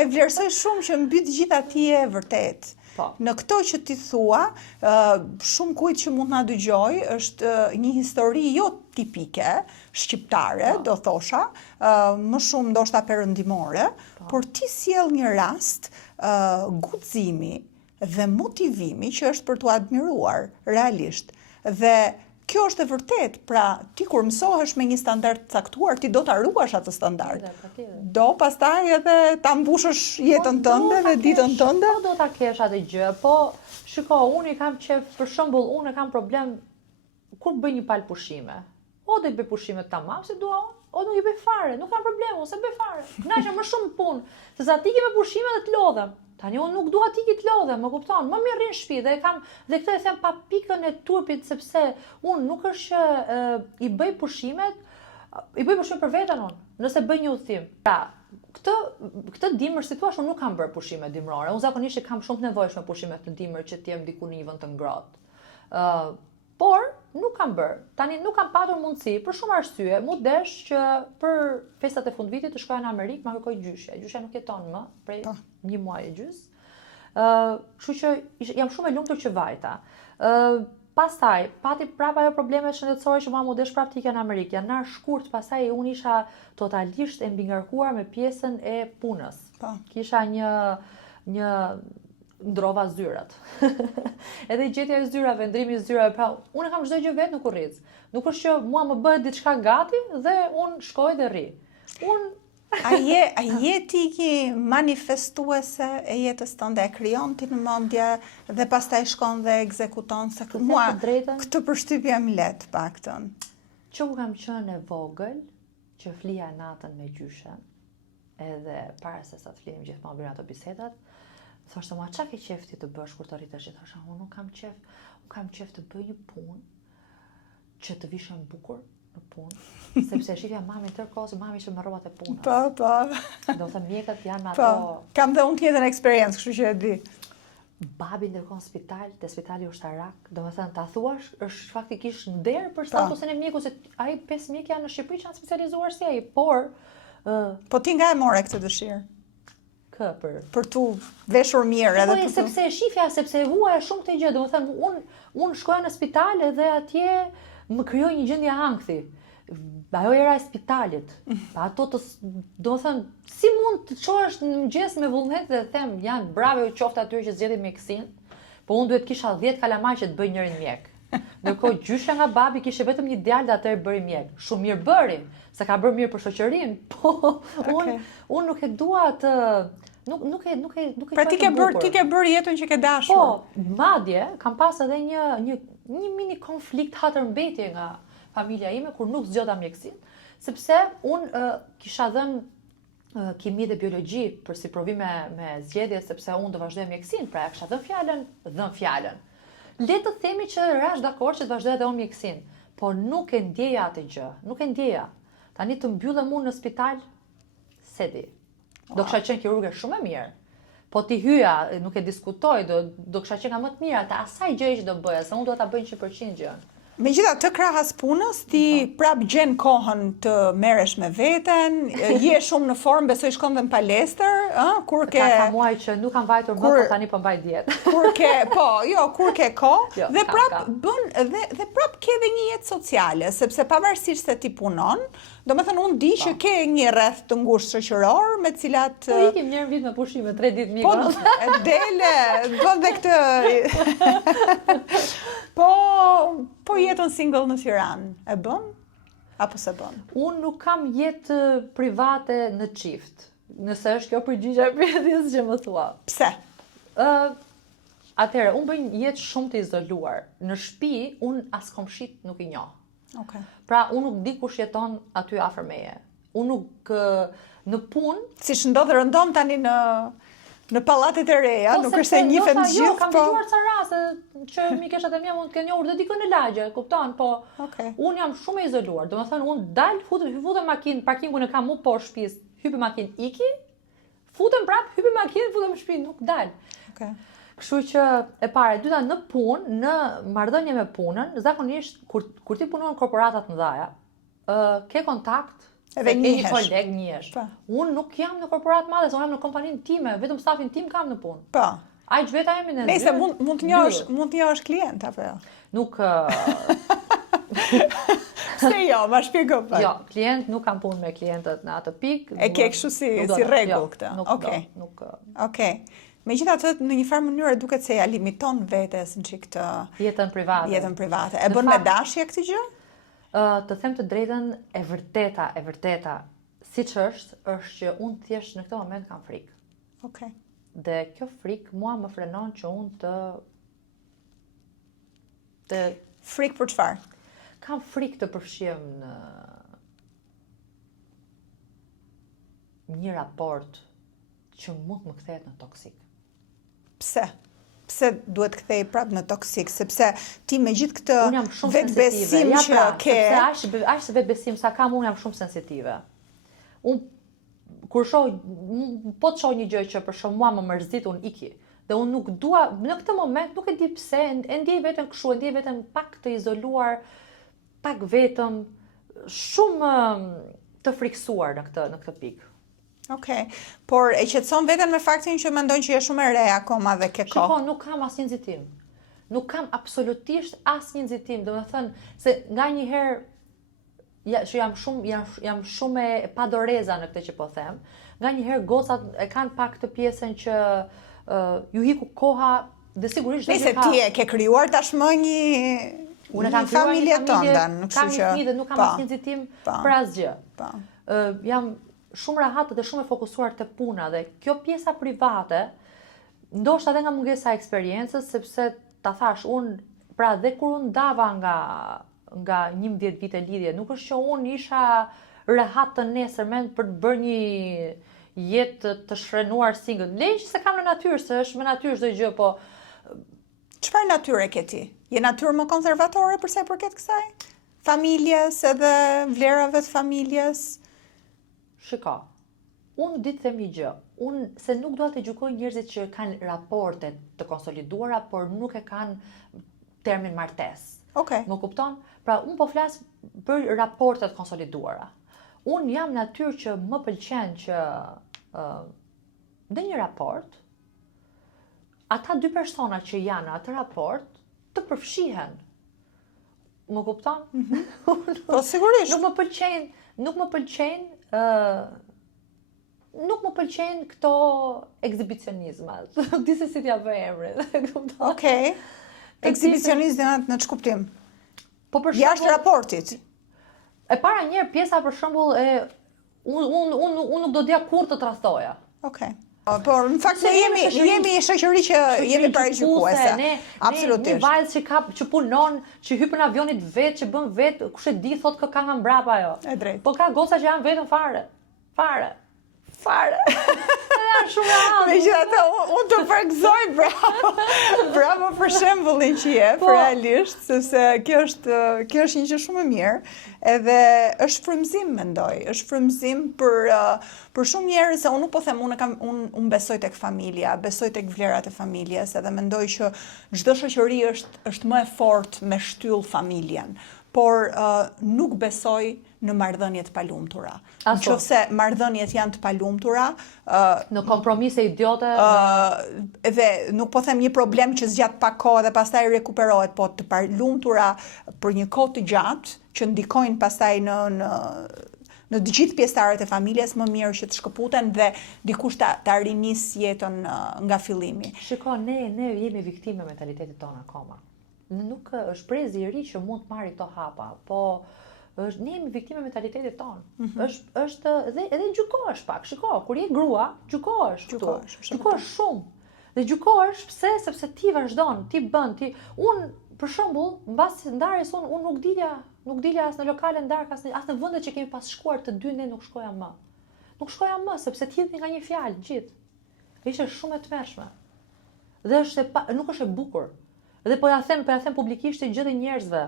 e vlerësoj shumë që mbi të gjitha ti je vërtet. Në këto që ti thua, shumë kujt që mund na dëgjoj, është një histori jo tipike, shqiptare, do thosha, më shumë ndoshta perëndimore, por ti sjell një rast guximi dhe motivimi që është për t'u admiruar realisht. Dhe kjo është e vërtet, pra ti kur mësohesh me një standard caktuar, ti do ta ruash atë standard. Do pastaj edhe ta mbushësh jetën tënde dhe ditën tënde. Po do ta kesh atë gjë, po shiko, unë i kam qef, për shembull, unë kam problem kur bëj një palë pushime. O do i bëj pushime tamam si dua unë, o nuk i bëj fare, nuk kam problem, ose bëj fare. Kënaqem më shumë punë, se sa ti ke me pushime dhe të lodhem. Tani unë nuk dua ti të lodhem, më kupton? Më mirë rrin në shtëpi dhe këtë e them pa pikën e turpit sepse unë nuk është që i bëj pushimet për veten unë, nëse bëj një udhtim. Pra, këtë dimër si thua, unë nuk kam bërë pushime dimrore. Unë zakonisht kam shumë të nevojshme pushime të dimër që të jem diku në një vend të ngrohtë. Por nuk kam bërë. Tani nuk kam patur mundësi për shumë arsye, mu desh që për festat e fundvitit të shkoja në Amerikë, ma kërkoj gjyshja. Gjyshja nuk jeton më, prej një muaj e gjys. Kështu që jam shumë e lumtur që vajta. Pastaj, pati prapa ajo probleme shëndetësore që mu desh prap t'ikja në Amerikë. Janar shkurt, pastaj unë isha totalisht e mbingarkuar me pjesën e punës. Kisha një ndrova zyrat. Edhe gjetja e zyrave, ndrimi i zyrave, pra unë kam çdo gjë vetë në kurriz. Nuk është që mua më bëhet diçka gati dhe unë shkoj dhe rri. A je ti ki manifestuese e jetës tënde, e krijon ti në mendje dhe pastaj shkon dhe ekzekuton, se mua këtë përshtypje më let paktën. Që ku kam qenë e vogël, që flija natën me gjyshen, edhe para se sa të flijim gjithmonë bëra ato bisedat, thoshte mua, qa ke qef ti të bësh kur të rritesh? Thosha, unë kam qef të bëj një punë që të vishën bukur në punë, sepse shifja mamin tërkohës, mami ishte me rrobat e punës. Po. Do të mjekët janë me ato. Kam dhe unë tjetër eksperiencë, kështu që e di. Babi ndërkohë në spital, te spitali ushtarak, do me thënë, ta thuash, është faktikisht nder për statusin e mjeku, se ai 5 mjek janë në Shqipëri që janë specializuar si ai, por Po ti nga e more këtë dëshirë? Për tu veshur mirë edhe po, sepse e shifja, sepse e vuaja shumë këtë gjë, domethënë unë shkoja në spital edhe atje më krijoi një gjendje ankthi. Ajo era e spitalit. Pa ato domethënë si mund të çohesh në mëngjes me vullnet dhe them janë bravo u qoftë atyre që zgjedhin mjekësinë, po unë duhet kisha 10 kalamaj që të bëj njërin mjek. Ndërkohë gjysha nga babi kishte vetëm një djalë dhe atëherë bëri mjek. Shumë mirë bëri, se ka bërë mirë për shoqërinë, po unë nuk e dua të nuk e pra ti ke bërë jetën që ke dashur. Po, madje kam pas edhe një mini konflikt hatërmbetje nga familja ime kur nuk zgjodha mjekësinë, sepse unë kisha dhënë kimi dhe biologji për si provime me zgjedhje sepse unë do vazhdoj mjekësinë, pra e kisha dhënë fjalën. Le të themi që rash dakord që të vazhdoj edhe unë mjekësinë, por nuk e ndjeja atë gjë, nuk e ndjeja. Tani të mbyllem unë në spital, se di. Do kisha qenë kirurge shumë e mirë. Po ti hyja, nuk e diskutoj, do kisha qenë nga më të mira të asaj gjë që do bëja, se unë do ta bëj 100% gjën. Megjithatë, krahas punës, ti prap gjen kohën të merresh me veten, je shumë në formë, besoj shkonte në palestër, kur ke ka muaj që nuk kam vajtur më, por tani po mbaj dietë. Kur ke kohë dhe prap bën dhe prap ke edhe një jetë sociale, sepse pavarësisht se ti punon, domethënë unë di që ke një rreth të ngushtë shoqëror me të cilat po ikim njëherë vit me pushime 3 ditë miko. Po dele, bën dhe këtë. Po jetën single në Tiranë, e bën? Apo se bën? Unë nuk kam jetë private në çift. Nëse është kjo përgjigje e pyetjes që më thua. Pse? Atëherë, unë bëj një jetë shumë të izoluar. Në shtëpi, unë as komshit nuk i njoh. Okay. Pra, unë nuk di kush jeton aty afër meje. Unë nuk në punë, siç rëndom tani në pallatet e reja, nuk është se njihen të gjithë, kam dëgjuar ca raste që mikeshat e mia mund të kenë njohur dhe dikon në lagje, kupton, po unë jam shumë e izoluar. Domethënë unë dal, futem makinë, parkingun e kam mu poshtë shtëpisë, hypi makinë, iki, futem prap, hypi makinë, futem në shtëpi, nuk dal. Okay. Kështu që e para, e dyta në punë, në marrëdhënie me punën, zakonisht kur ti punon në korporata të mëdha, ke kontakt edhe një koleg njihesh. Unë nuk jam në korporat madhe, unë jam në kompaninë time, vetëm stafin tim kam në punë. Po. Ai vetë jemi në. Nëse mund të njohësh klient apo jo? Nuk Se jo, ma shpjego pak. Jo, klient nuk kam punë me klientët në atë pikë. E ke kështu si rregull këtë. Okej. Megjithatë, në një farë mënyrë duket se ja limiton vetes në çik të jetën private. E bën me dashje këtë gjë? Të them të drejtën, e vërteta, siç është që unë thjesht në këtë moment kam frikë. Okej. Dhe kjo frikë mua më frenon që unë të frikë për çfarë? Kam frikë të përfshihem në një raport që mund të më kthehet në toksik. Pse? Pse duhet kthej prap në toksik? Sepse ti me gjithë këtë vetbesim që ke... Sepse aq vetbesim sa kam, unë jam shumë sensitive. Unë kur po të shoh një gjë që për shkak mua më mërzit, unë iki. Dhe unë nuk dua, në këtë moment nuk e di pse, e ndjej veten kështu, e ndjej veten pak të izoluar, pak vetëm, shumë të friksuar në këtë pikë. Okej, por e qetëson veten me faktin që mendon që je shumë e re akoma dhe ke kohë. Shiko, nuk kam asnjë nxitim. Nuk kam absolutisht asnjë nxitim, domethënë se nganjëherë që jam shumë e padoreza në këtë që po them. Nganjëherë gocat e kanë pak këtë pjesën që ju hiku koha dhe sigurisht nëse ti e ke krijuar tashmë një familje tënde, kam një fëmijë dhe nuk kam asnjë nxitim për asgjë. Jam shumë rahat dhe shumë e fokusuar te puna dhe kjo pjesa private ndoshta edhe nga mungesa e eksperiencës, sepse ta thash unë, pra dhe kur unë ndava nga 11 vite lidhje, nuk është që unë isha rehat të nesërmen për të bërë një jetë të shfrenuar single. Leq se kam në natyrë, se është me natyrë çdo gjë, po çfarë natyre ke ti? Je natyrë më konservatore për sa i përket kësaj? Familjes edhe vlerave të familjes? Shiko, unë di të them një gjë, unë se nuk dua të gjykoj njerëzit që kanë raporte të konsoliduara, por nuk e kanë termin martesë. Okej. Më kupton? Pra, unë po flas për raportet konsoliduara. Unë jam natyrë që më pëlqen që në një raport, ata dy persona që janë atë raport të përfshihen. Më kupton? Po sigurisht. Nuk më pëlqejnë këto ekzibicionizmat. Di se si t'ja bëj emrin. Okej. Ekzibicionizmat në ç'kuptim? Po për Jashtë raportit. E para njerë pjesa për shembull unë nuk do dija kur të tradhtoja. Okej. Por në fakt ne jemi shoqëri që jemi paragjykuese. Absolutisht. Një vajzë që punon, që hyp në avionit vet, që bën vet, kush e di thot kë ka nga mbrapa ajo. E drejt. Po ka goca që janë vetëm fare. Fare. Shumë rrallë. Megjithatë, unë të përgëzoj, bravo. Bravo për shembullin që jep, realisht, sepse kjo është një gjë shumë e mirë, edhe është frymëzim mendoj, është frymëzim për shumë njerëz, se unë nuk po them, unë besoj tek familja, besoj tek vlerat e familjes, edhe mendoj që çdo shoqëri është më e fortë me shtyll familjen, por nuk besoj në marrëdhëniet palumtura. Nëse marrëdhëniet janë të palumtura, në kompromise idiote, dhe nuk po them një problem që zgjat pak kohë dhe pastaj rekuperohet, po të palumtura për një kohë të gjatë që ndikojnë pastaj në të gjithë pjesëtarët e familjes, më mirë që të shkëputen dhe dikush ta rinis jetën nga fillimi. Shiko, ne jemi viktime me mentalitetit tonë akoma. Nuk është brezi i ri që mund të marrë këto hapa, po ne jemi viktime mentalitetit tonë. Është edhe gjykohesh pak. Shiko, kur je grua, gjykohesh këtu. Gjykohesh shumë. Dhe gjykohesh pse? Sepse ti vazhdon, ti bën, unë për shembull, mbas ndarjes unë nuk dilja as në lokale ndark, as në vende që kemi pas shkuar të dy, ne nuk shkoja më. Nuk shkoja më sepse ti nga një fjalë gjithë. Ishte shumë e tmerrshme. Dhe nuk është e bukur. Dhe po ja them publikisht të gjithë njerëzve,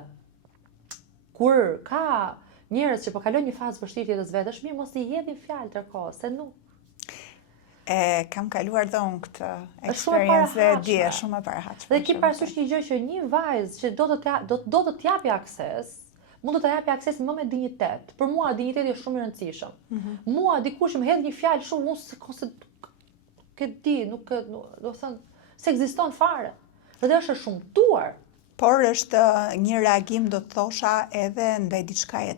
kur ka njerëz që po kalojnë një fazë vështirë jetës vetë, është mirë mos i hedhin fjalë tërkohë, se nuk. Kam kaluar dhe unë këtë eksperiencë dhe di e shumë e parahatshme. Dhe ki parasysh një gjë që një vajzë që do të t'japi akses, mund të t'japi akses më me dinjitet. Për mua dinjiteti është shumë i rëndësishëm. Mua dikush më hedh një fjalë shumë do thënë se ekziston fare. Dhe është shumtuar. Por është një reagim, do të thosha, edhe ndaj diçkaje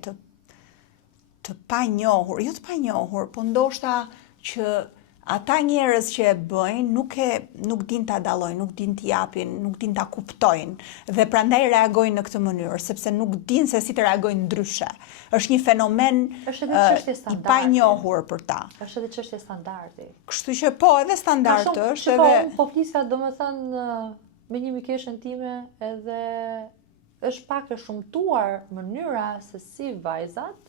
të panjohur, jo të panjohur, po ndoshta që ata njerëz që e bëjnë nuk din ta dallojnë, nuk din t'i japin, nuk din ta kuptojnë dhe prandaj reagojnë në këtë mënyrë, sepse nuk din se si të reagojnë ndryshe. Është një fenomen i panjohur për ta. Është edhe çështje standardi. Kështu që po, edhe standard është edhe. Po flisja domethënë me një mikeshën time, edhe është pak e shumtuar mënyra se si vajzat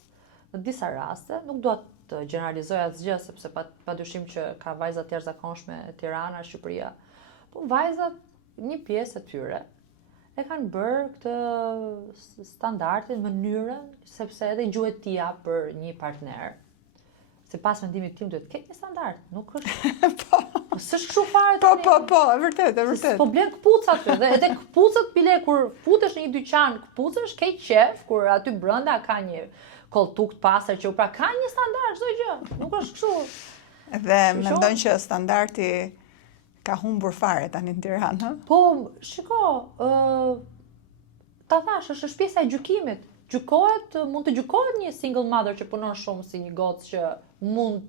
në disa raste, nuk do të generalizoj asgjë sepse padyshim që ka vajza të jashtëzakonshme Tirana, Shqipëria, po vajzat një pjesë e tyre e kanë bërë këtë standardin, mënyrën, sepse edhe gjuetia për një partner, sipas mendimit tim duhet ketë një standard, nuk është. Po, s'është kështu fare. Po, e vërtet. Po blen këpucat dhe edhe këpucat bile kur futesh në një dyqan, këpucësh ke qef kur aty brenda ka një koltuk të pastër që pra ka një standard çdo gjë, nuk është kështu. Dhe mendon që standardi ka humbur fare tani në Tiranë, ha? Po, shiko, ta thash, është pjesa e gjykimit. Mund të gjykohet një single mother që punon shumë si një gocë që mund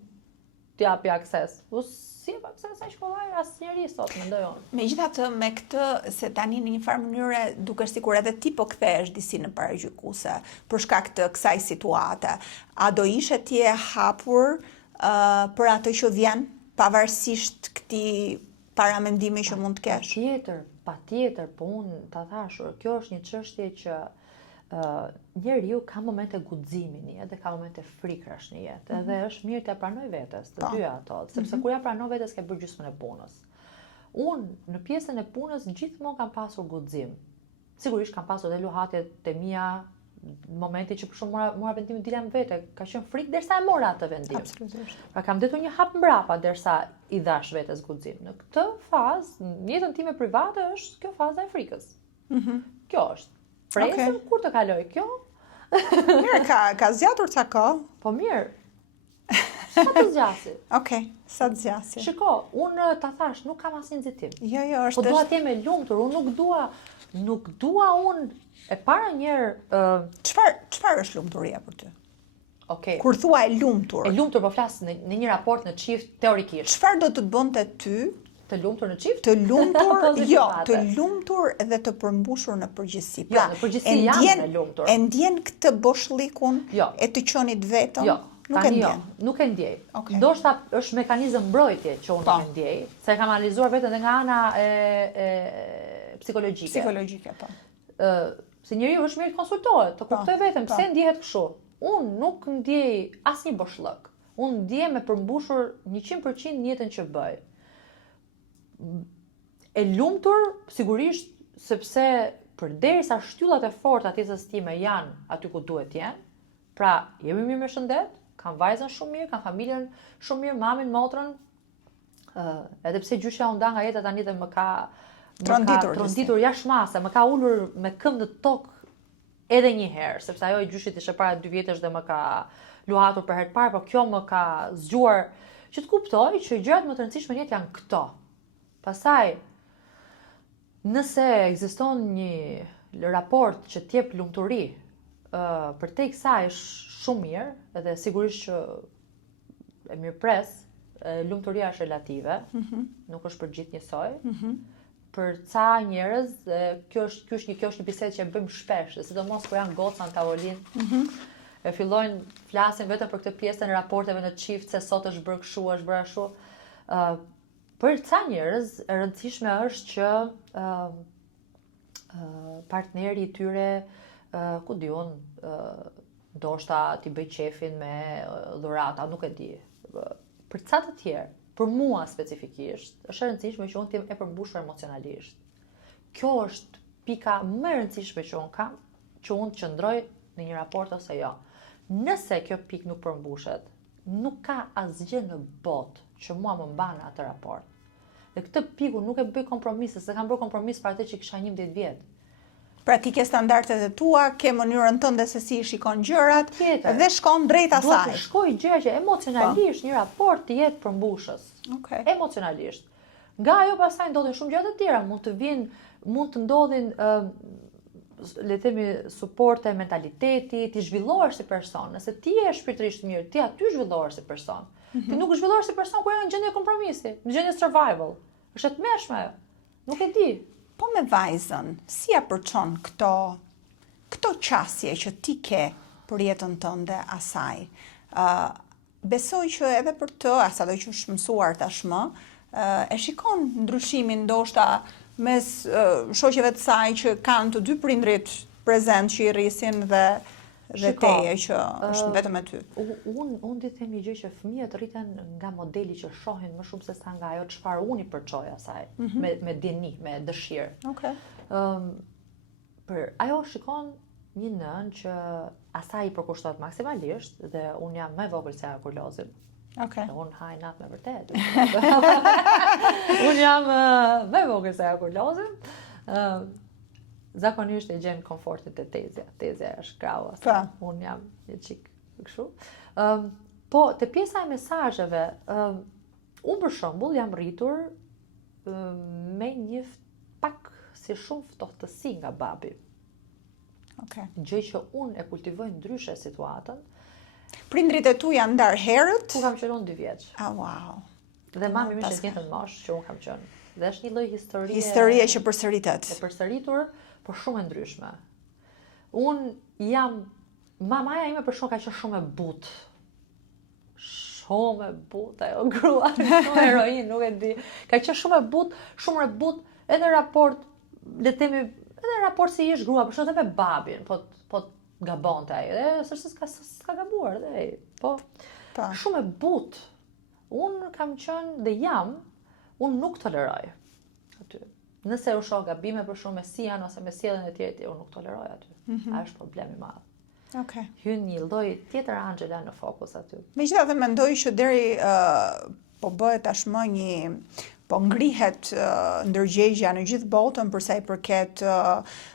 t'japi akses. Po si e akses ai shkollaj asnjëri sot, mendoj unë. Megjithatë me këtë, se tani në një farë mënyre dukesh sikur edhe ti po kthehesh disi në paragjykuse për shkak të kësaj situate. A do ishe ti e hapur për atë që vjen, pavarësisht këtij paramendimi që mund të kesh? Patjetër, po unë ta thashur, kjo është një çështje që njeriu ka momente guximi në jetë dhe ka momente frikrash në jetë. Edhe është mirë t'ia pranoj vetes, të dyja ato, sepse kur ja pranon vetes ke bërë gjysmën e punës. Unë në pjesën e punës gjithmonë kam pasur guxim. Sigurisht kam pasur edhe luhatjet e mia, momenti që për shumë mora vendimin dilem vete, ka qenë frikë derisa e mora atë vendim. Absolutisht. Pra kam detur një hap mbrapa derisa i dhash vetes guxim. Në këtë fazë, në jetën time private është kjo faza e frikës. Kjo është. Presën kur të kaloj kjo, Mirë, ka zgjatur ca kohë. Po mirë. Sa të zgjasi? Okej, sa të zgjasi. Shiko, unë ta thash, nuk kam asnjë nxitim. Jo, Po dua të jem e lumtur, unë nuk dua unë e para njerë çfarë është lumturia për ty? Okej. Kur thua e lumtur. E lumtur po flas në një raport në çift teorikisht. Çfarë do të të bënte ty të lumtur në çift? Të lumtur, jo, të lumtur dhe të përmbushur në përgjithësi. Pra, në përgjithësi jam e lumtur. E ndjen këtë boshlllikun e të qenit vetëm? Jo. Nuk e ndjej. Ndoshta është mekanizëm mbrojtje që unë nuk e ndjej, se e kam analizuar vetëm edhe nga ana e psikologjike. Psikologjike, po. Se njeriu është mirë të konsultohet, të kuptoj vetëm pse ndjehet kështu. Unë nuk ndjej asnjë boshllëk. Unë ndjem e përmbushur 100% në jetën që bëj. E lumtur, sigurisht, sepse përderisa shtyllat e forta të jetës time janë aty ku duhet jenë, pra jemi mirë me shëndet, kam vajzën shumë mirë, kam familjen shumë mirë, mamin, motrën, edhe pse gjyshja u nda nga jeta tani dhe më ka tronditur jashtë mase, më ka ulur me këmbë në tokë edhe një herë, sepse ajo e gjyshit ishte para 2 vjetësh dhe më ka luhatur për herë të parë, por kjo më ka zgjuar që të kuptoj që gjërat më të rëndësishme në jetë janë këto. Pastaj, nëse ekziston një raport që t'jep lumturi, për te i kësaj është shumë mirë, edhe sigurisht që e mirë pres, lumturia është relative, nuk është për gjithë njësoj. Për ca njerëz, kjo është një bisedë që e bëjmë shpesh, dhe sidomos kur janë goca në tavolinë, e fillojnë flasin vetëm për këtë pjesën e raporteve në çift, se sot është bërë kështu, është bërë ashtu. Për ca njerëz, e rëndësishme është që partneri i tyre, ku di unë, ndoshta t'i bëj qefin me dhurata, nuk e di. Për ca të tjerë, për mua specifikisht, është e rëndësishme që unë t'jem e përmbushur emocionalisht. Kjo është pika më e rëndësishme që unë kam, që unë qëndroj në një raport ose jo. Nëse kjo pikë nuk përmbushet, nuk ka asgjë në botë që mua më mban atë raport. Dhe këtë piku nuk e bëj kompromis, se kam bërë kompromis për atë që kisha 11 vjetë. Pra ti ke standardet e tua, ke mënyrën tënde se si shikon gjërat dhe shkon drejt asaj. Duhet të shkoj gjëra që emocionalisht një raport të jetë përmbushës. Emocionalisht. Nga ajo pastaj ndodhin shumë gjëra të tjera, mund të ndodhin le të themi suporte mentaliteti, ti zhvillohesh si person. Nëse ti je shpirtërisht mirë, ti aty zhvillohesh si person. Ti nuk zhvillohesh si person kur je në gjendje kompromisi, në gjendje survival. Është e tmeshme ajo. Nuk e di. Po me vajzën, si ja përçon këto qasje që ti ke për jetën tënde asaj? Besoj që edhe për të, asado që është mësuar tashmë, e shikon ndryshimin ndoshta mes shoqeve të saj që kanë të dy prindrit prezent që i rrisin dhe teje që është vetëm e ty. Unë di them një gjë që fëmijët rriten nga modeli që shohin më shumë se sa nga ajo çfarë unë i përçoj asaj, me djeni, me dëshirë. Për ajo shikon një nënë që asaj i përkushtohet maksimalisht dhe unë jam më e vogël se ajo kur lozim. Unë haj natë me vërtet. Unë jam më e vogël se ajo kur lozim. Zakonisht e gjen komfortit e tezja. Tezja është krau, unë jam një qik kështu. Po, te pjesa e mesazheve, unë për shembull jam rritur me një pak si shumë ftohtësi nga babi. Gjë që unë e kultivoj ndryshe situatën. Prindrit e tu janë ndar herët? Ku kam qenë unë 2 vjeç. Wow. Dhe mami më është njëjtën moshë që unë kam qenë. Dhe është një lloj historie. Historie që përsëritet. E përsëritur, por shumë e ndryshme. Unë jam, mamaja ime për shumë ka qenë shumë e butë. Shumë e butë, ajo grua, shumë heroin, nuk e di. Ka qenë shumë e butë, edhe raport, le të themi, edhe raport si ish grua, për shumë edhe me babin, po gabonte ai, dhe sërse s'ka gabuar, dhe po, shumë e butë. Unë kam qenë dhe jam, unë nuk toleroj aty. Nëse u shoh gabime për shumë me sian ose me sjelljen e tjetrit, unë nuk toleroj aty. A është problemi i madh. Hyn një lloj tjetër Angela në fokus aty. Megjithatë mendoj që deri po bëhet tashmë një po ngrihet ndërgjegja në gjithë botën për sa i përket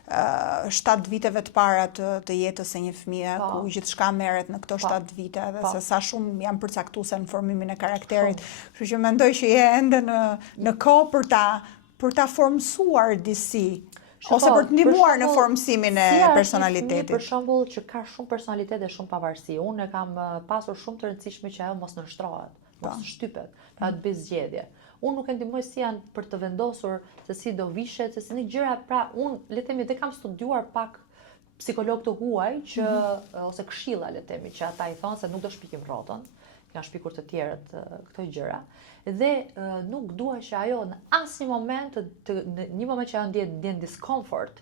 7 viteve të para të jetës së një fëmie, ku gjithçka merret në këto 7 vite dhe se sa shumë janë përcaktuese në formimin e karakterit. Kështu që mendoj që je ende në kohë për ta formsuar disi ose për të ndihmuar në formsimin e personalitetit. Për shembull që ka shumë personalitet dhe shumë pavarësi. Unë kam pasur shumë të rëndësishme që ajo mos nënshtrohet, mos shtypet, pra të bëj zgjedhje. Unë nuk e ndihmoj si janë për të vendosur se si do vishet, se si një gjëra, pra unë le të themi dhe kam studiuar pak psikolog të huaj që ose këshilla le të themi që ata i thonë se nuk do shpikim rrotën, kanë shpikur të tjerët këto gjëra dhe nuk dua që ajo në asnjë moment në një moment që ajo ndjen discomfort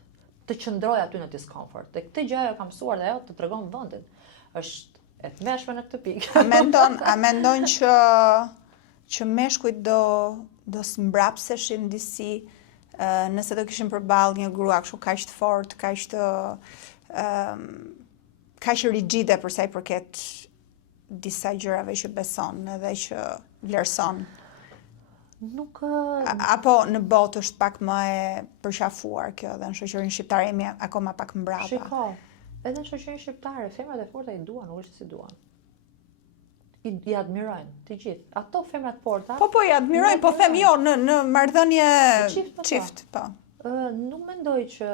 të qëndroj aty në discomfort. Dhe këtë gjë ajo ka mësuar dhe ajo të tregon vendin. Është e tmeshme në këtë pikë. A mendon që meshkujt do s'mbrapseshin disi nëse do kishin përballë një grua kështu kaq të fortë, kaq rigjide për sa i përket disa gjërave që beson edhe që vlerëson. Nuk apo në botë është pak më e përqafuar kjo dhe në shoqërinë shqiptare jemi akoma pak mbrapa. Shiko, edhe në shoqërinë shqiptare femrat e forta i duan, nuk është si duan. I admirojnë të gjithë. Ato femrat forta. Po i admirojnë, po them jo në marrëdhënie çift, po. Nuk mendoj që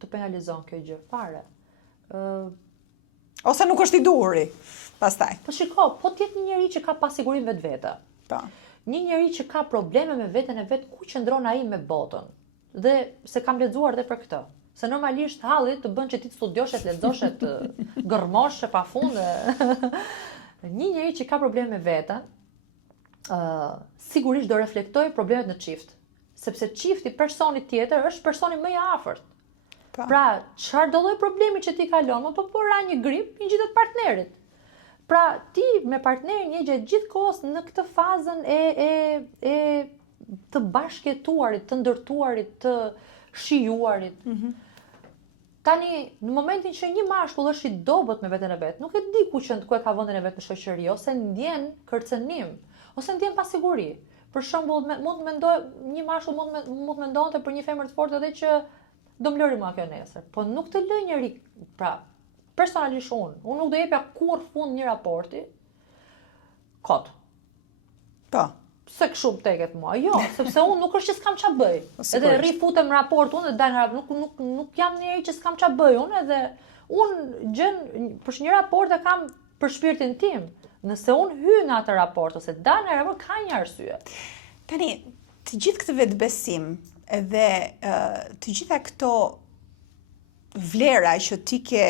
të penalizon kjo gjë fare. Ose nuk është i duhuri, pastaj. Po shiko, po të jetë një njeri që ka pasigurinë vetvete. Po. Një njeri që ka probleme me veten e vet, ku qëndron ai me botën? Dhe se kam lexuar edhe për këtë. Se normalisht halli të bën që ti të studiosh, të lexosh, të gërmosh pafund. Një njeri që ka probleme me veten, sigurisht do reflektoj problemet në çift, sepse çifti personi tjetër është personi më i afërt. Pra, çfarë do lloj problemi që ti kalon, më po ra një grip, i ngjitet partnerit. Pra, ti me partnerin je gjatë gjithë kohës në këtë fazën e të bashkëjetuarit, të ndërtuarit, të shijuarit. Tani, në momentin që një mashkull është i dobët me veten e vet, nuk e di ku e ka vendin e vet në shoqëri, ose ndjen kërcënim, ose ndjen pasiguri. Për shembull, mund të mendoj një mashkull mund të mendonte për një femër të fortë edhe që do më lëri mua kjo nesër. Po nuk të lë njëri, pra, personalisht unë nuk do jepja kur fund një raporti kot. Po. Se kështu teket mua. Jo, sepse unë nuk është që s'kam ç'a bëj. Edhe rri futem në raport unë dhe dal në raport, nuk jam njëri që s'kam ç'a bëj unë edhe unë gjën për një raport e kam për shpirtin tim. Nëse unë hy në atë raport ose dal në raport ka një arsye. Tani, të gjithë këtë vetbesim edhe të gjitha këto vlera që ti ke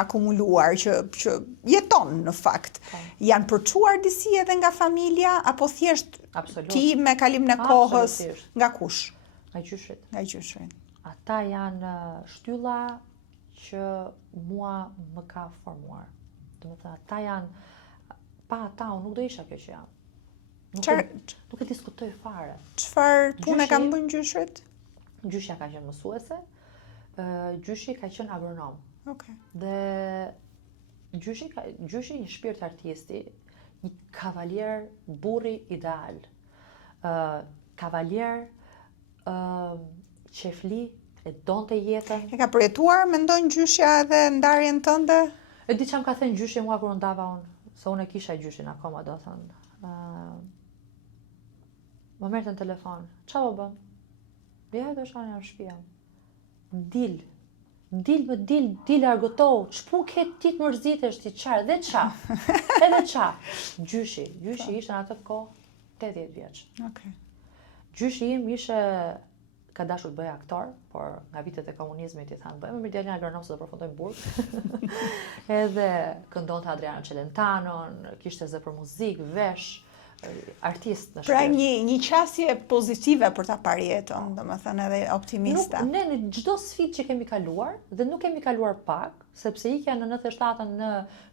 akumuluar, që jeton në fakt, janë përçuar disi edhe nga familja, apo thjesht ti me kalim në kohës nga kush? Nga gjyshrit. Nga gjyshrit. Ata janë shtylla që mua më ka formuar. Do të thënë, ata janë, pa ata unë nuk do isha kjo që jam. Nuk e diskutoj fare. Çfarë pune ka bën gjyshrit? Gjyshja ka qenë mësuese, gjyshi ka qenë agronom. Okay. Dhe gjyshi një shpirt artisti, një kavalier burri ideal. Kavalier qefli, e donte jetën. E ka përjetuar, mendon gjyshja edhe ndarjen tënde? E di çam ka thënë gjyshi mua kur ndava unë, se unë e kisha gjyshin akoma, do thënë. Më merrte në telefon. Ç'a do bën? Ja, do shkoj në shtëpi. Dil argëtohu, ç'pu ke ti të mërzitesh ti çfarë, dhe ça? Edhe ça? Gjyshi ishte në atë kohë 80 vjeç. Okay. Gjyshi im ishte ka dashur të bëj aktor, por nga vitet e komunizmit i thanë bëjmë me djalin agronom se do përfundojmë burg. Edhe këndonte Adriano Celentanon, kishte zë për muzikë, vesh, artist në shpirt. Pra një qasje pozitive për ta parë jetën, domethënë edhe optimiste. Ne në çdo sfidë që kemi kaluar, dhe nuk kemi kaluar pak, sepse ikja në 97-ën në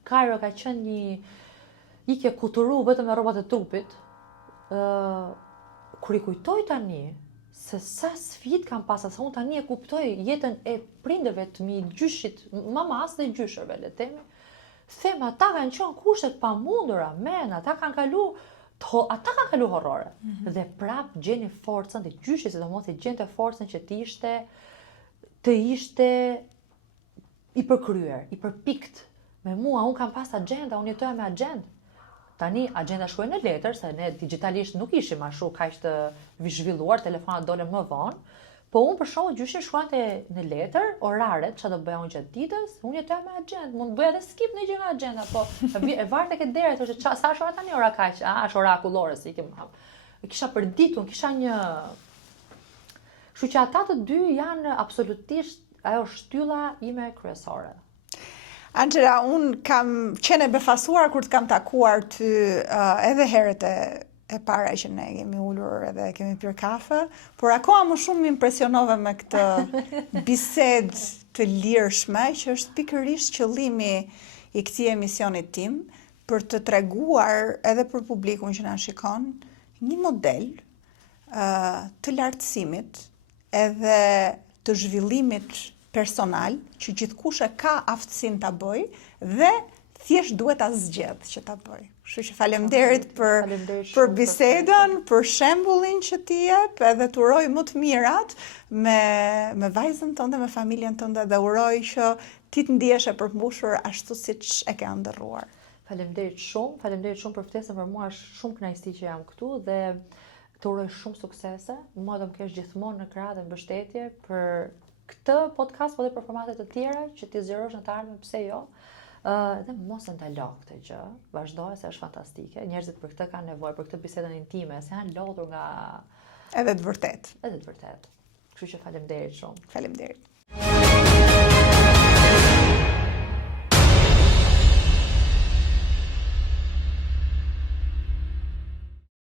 Kairo ka qenë një ikje kuturu vetëm me rrobat e trupit. Kur i kujtoj tani se sa sfidë kam pasur, se unë tani e kuptoj jetën e prindërve të mi, gjyshit, mamas dhe gjyshërve, le të themi. Them, ata kanë qenë kushtet pamundura, men, ata kanë kalu ata kanë kalu horrore. Dhe prap gjeni forcën, dhe gjyshi sidomos e gjente forcën që të ishte i përkryer, i përpikt. Me mua, unë kam pas agenda, unë jetoja me agenda. Tani, agenda shkoj në letër, se ne digitalisht nuk ishim ashtu kaq të zhvilluar, telefonat dole më vonë, po unë për shkak gjyshin shkruante në letër, oraret, çfarë do bëja unë gjatë ditës, unë jetoja me agenda, mund të bëja edhe skip në gjë nga agenda, po e varet tek dera, thoshte sa është ora tani, ora kaq, është ora akullore, si ikim. Kisha përditun, kisha një. Kështu që ata të dy janë absolutisht ajo shtylla ime kryesore. Angela, unë kam qenë e befasuar kur të kam takuar ty edhe herët e para që ne kemi ullur edhe kemi pirë kafe, por akoma më shumë më impresionove me këtë bisedë të lirshme, që është pikërisht qëllimi i këtij emisionit tim, për të treguar edhe për publikun që na shikon, një model të lartësimit edhe të zhvillimit personal, që gjithkush e ka aftësinë ta bëj dhe thjesht duhet ta zgjedh që ta bëj. Kështu që faleminderit për bisedën, për shembullin që ti jep, edhe të uroj më të mirat me vajzën tënde, me familjen tënde, dhe uroj që ti të ndihesh e përmbushur ashtu siç e ke ëndërruar. Faleminderit shumë për ftesën, për mua është shumë kënaqësi që jam këtu dhe të uroj shumë suksese. Mua do më kesh gjithmonë në krah dhe mbështetje për këtë podcast, po dhe për formate të tjera që ti zgjerosh në të ardhmen, pse jo? Dhe mos e ndalo këtë gjë, vazhdoje se është fantastike. Njerëzit për këtë kanë nevojë, për këtë bisedën intime, se janë lodhur nga edhe të vërtet. Kështu që faleminderit shumë. Faleminderit.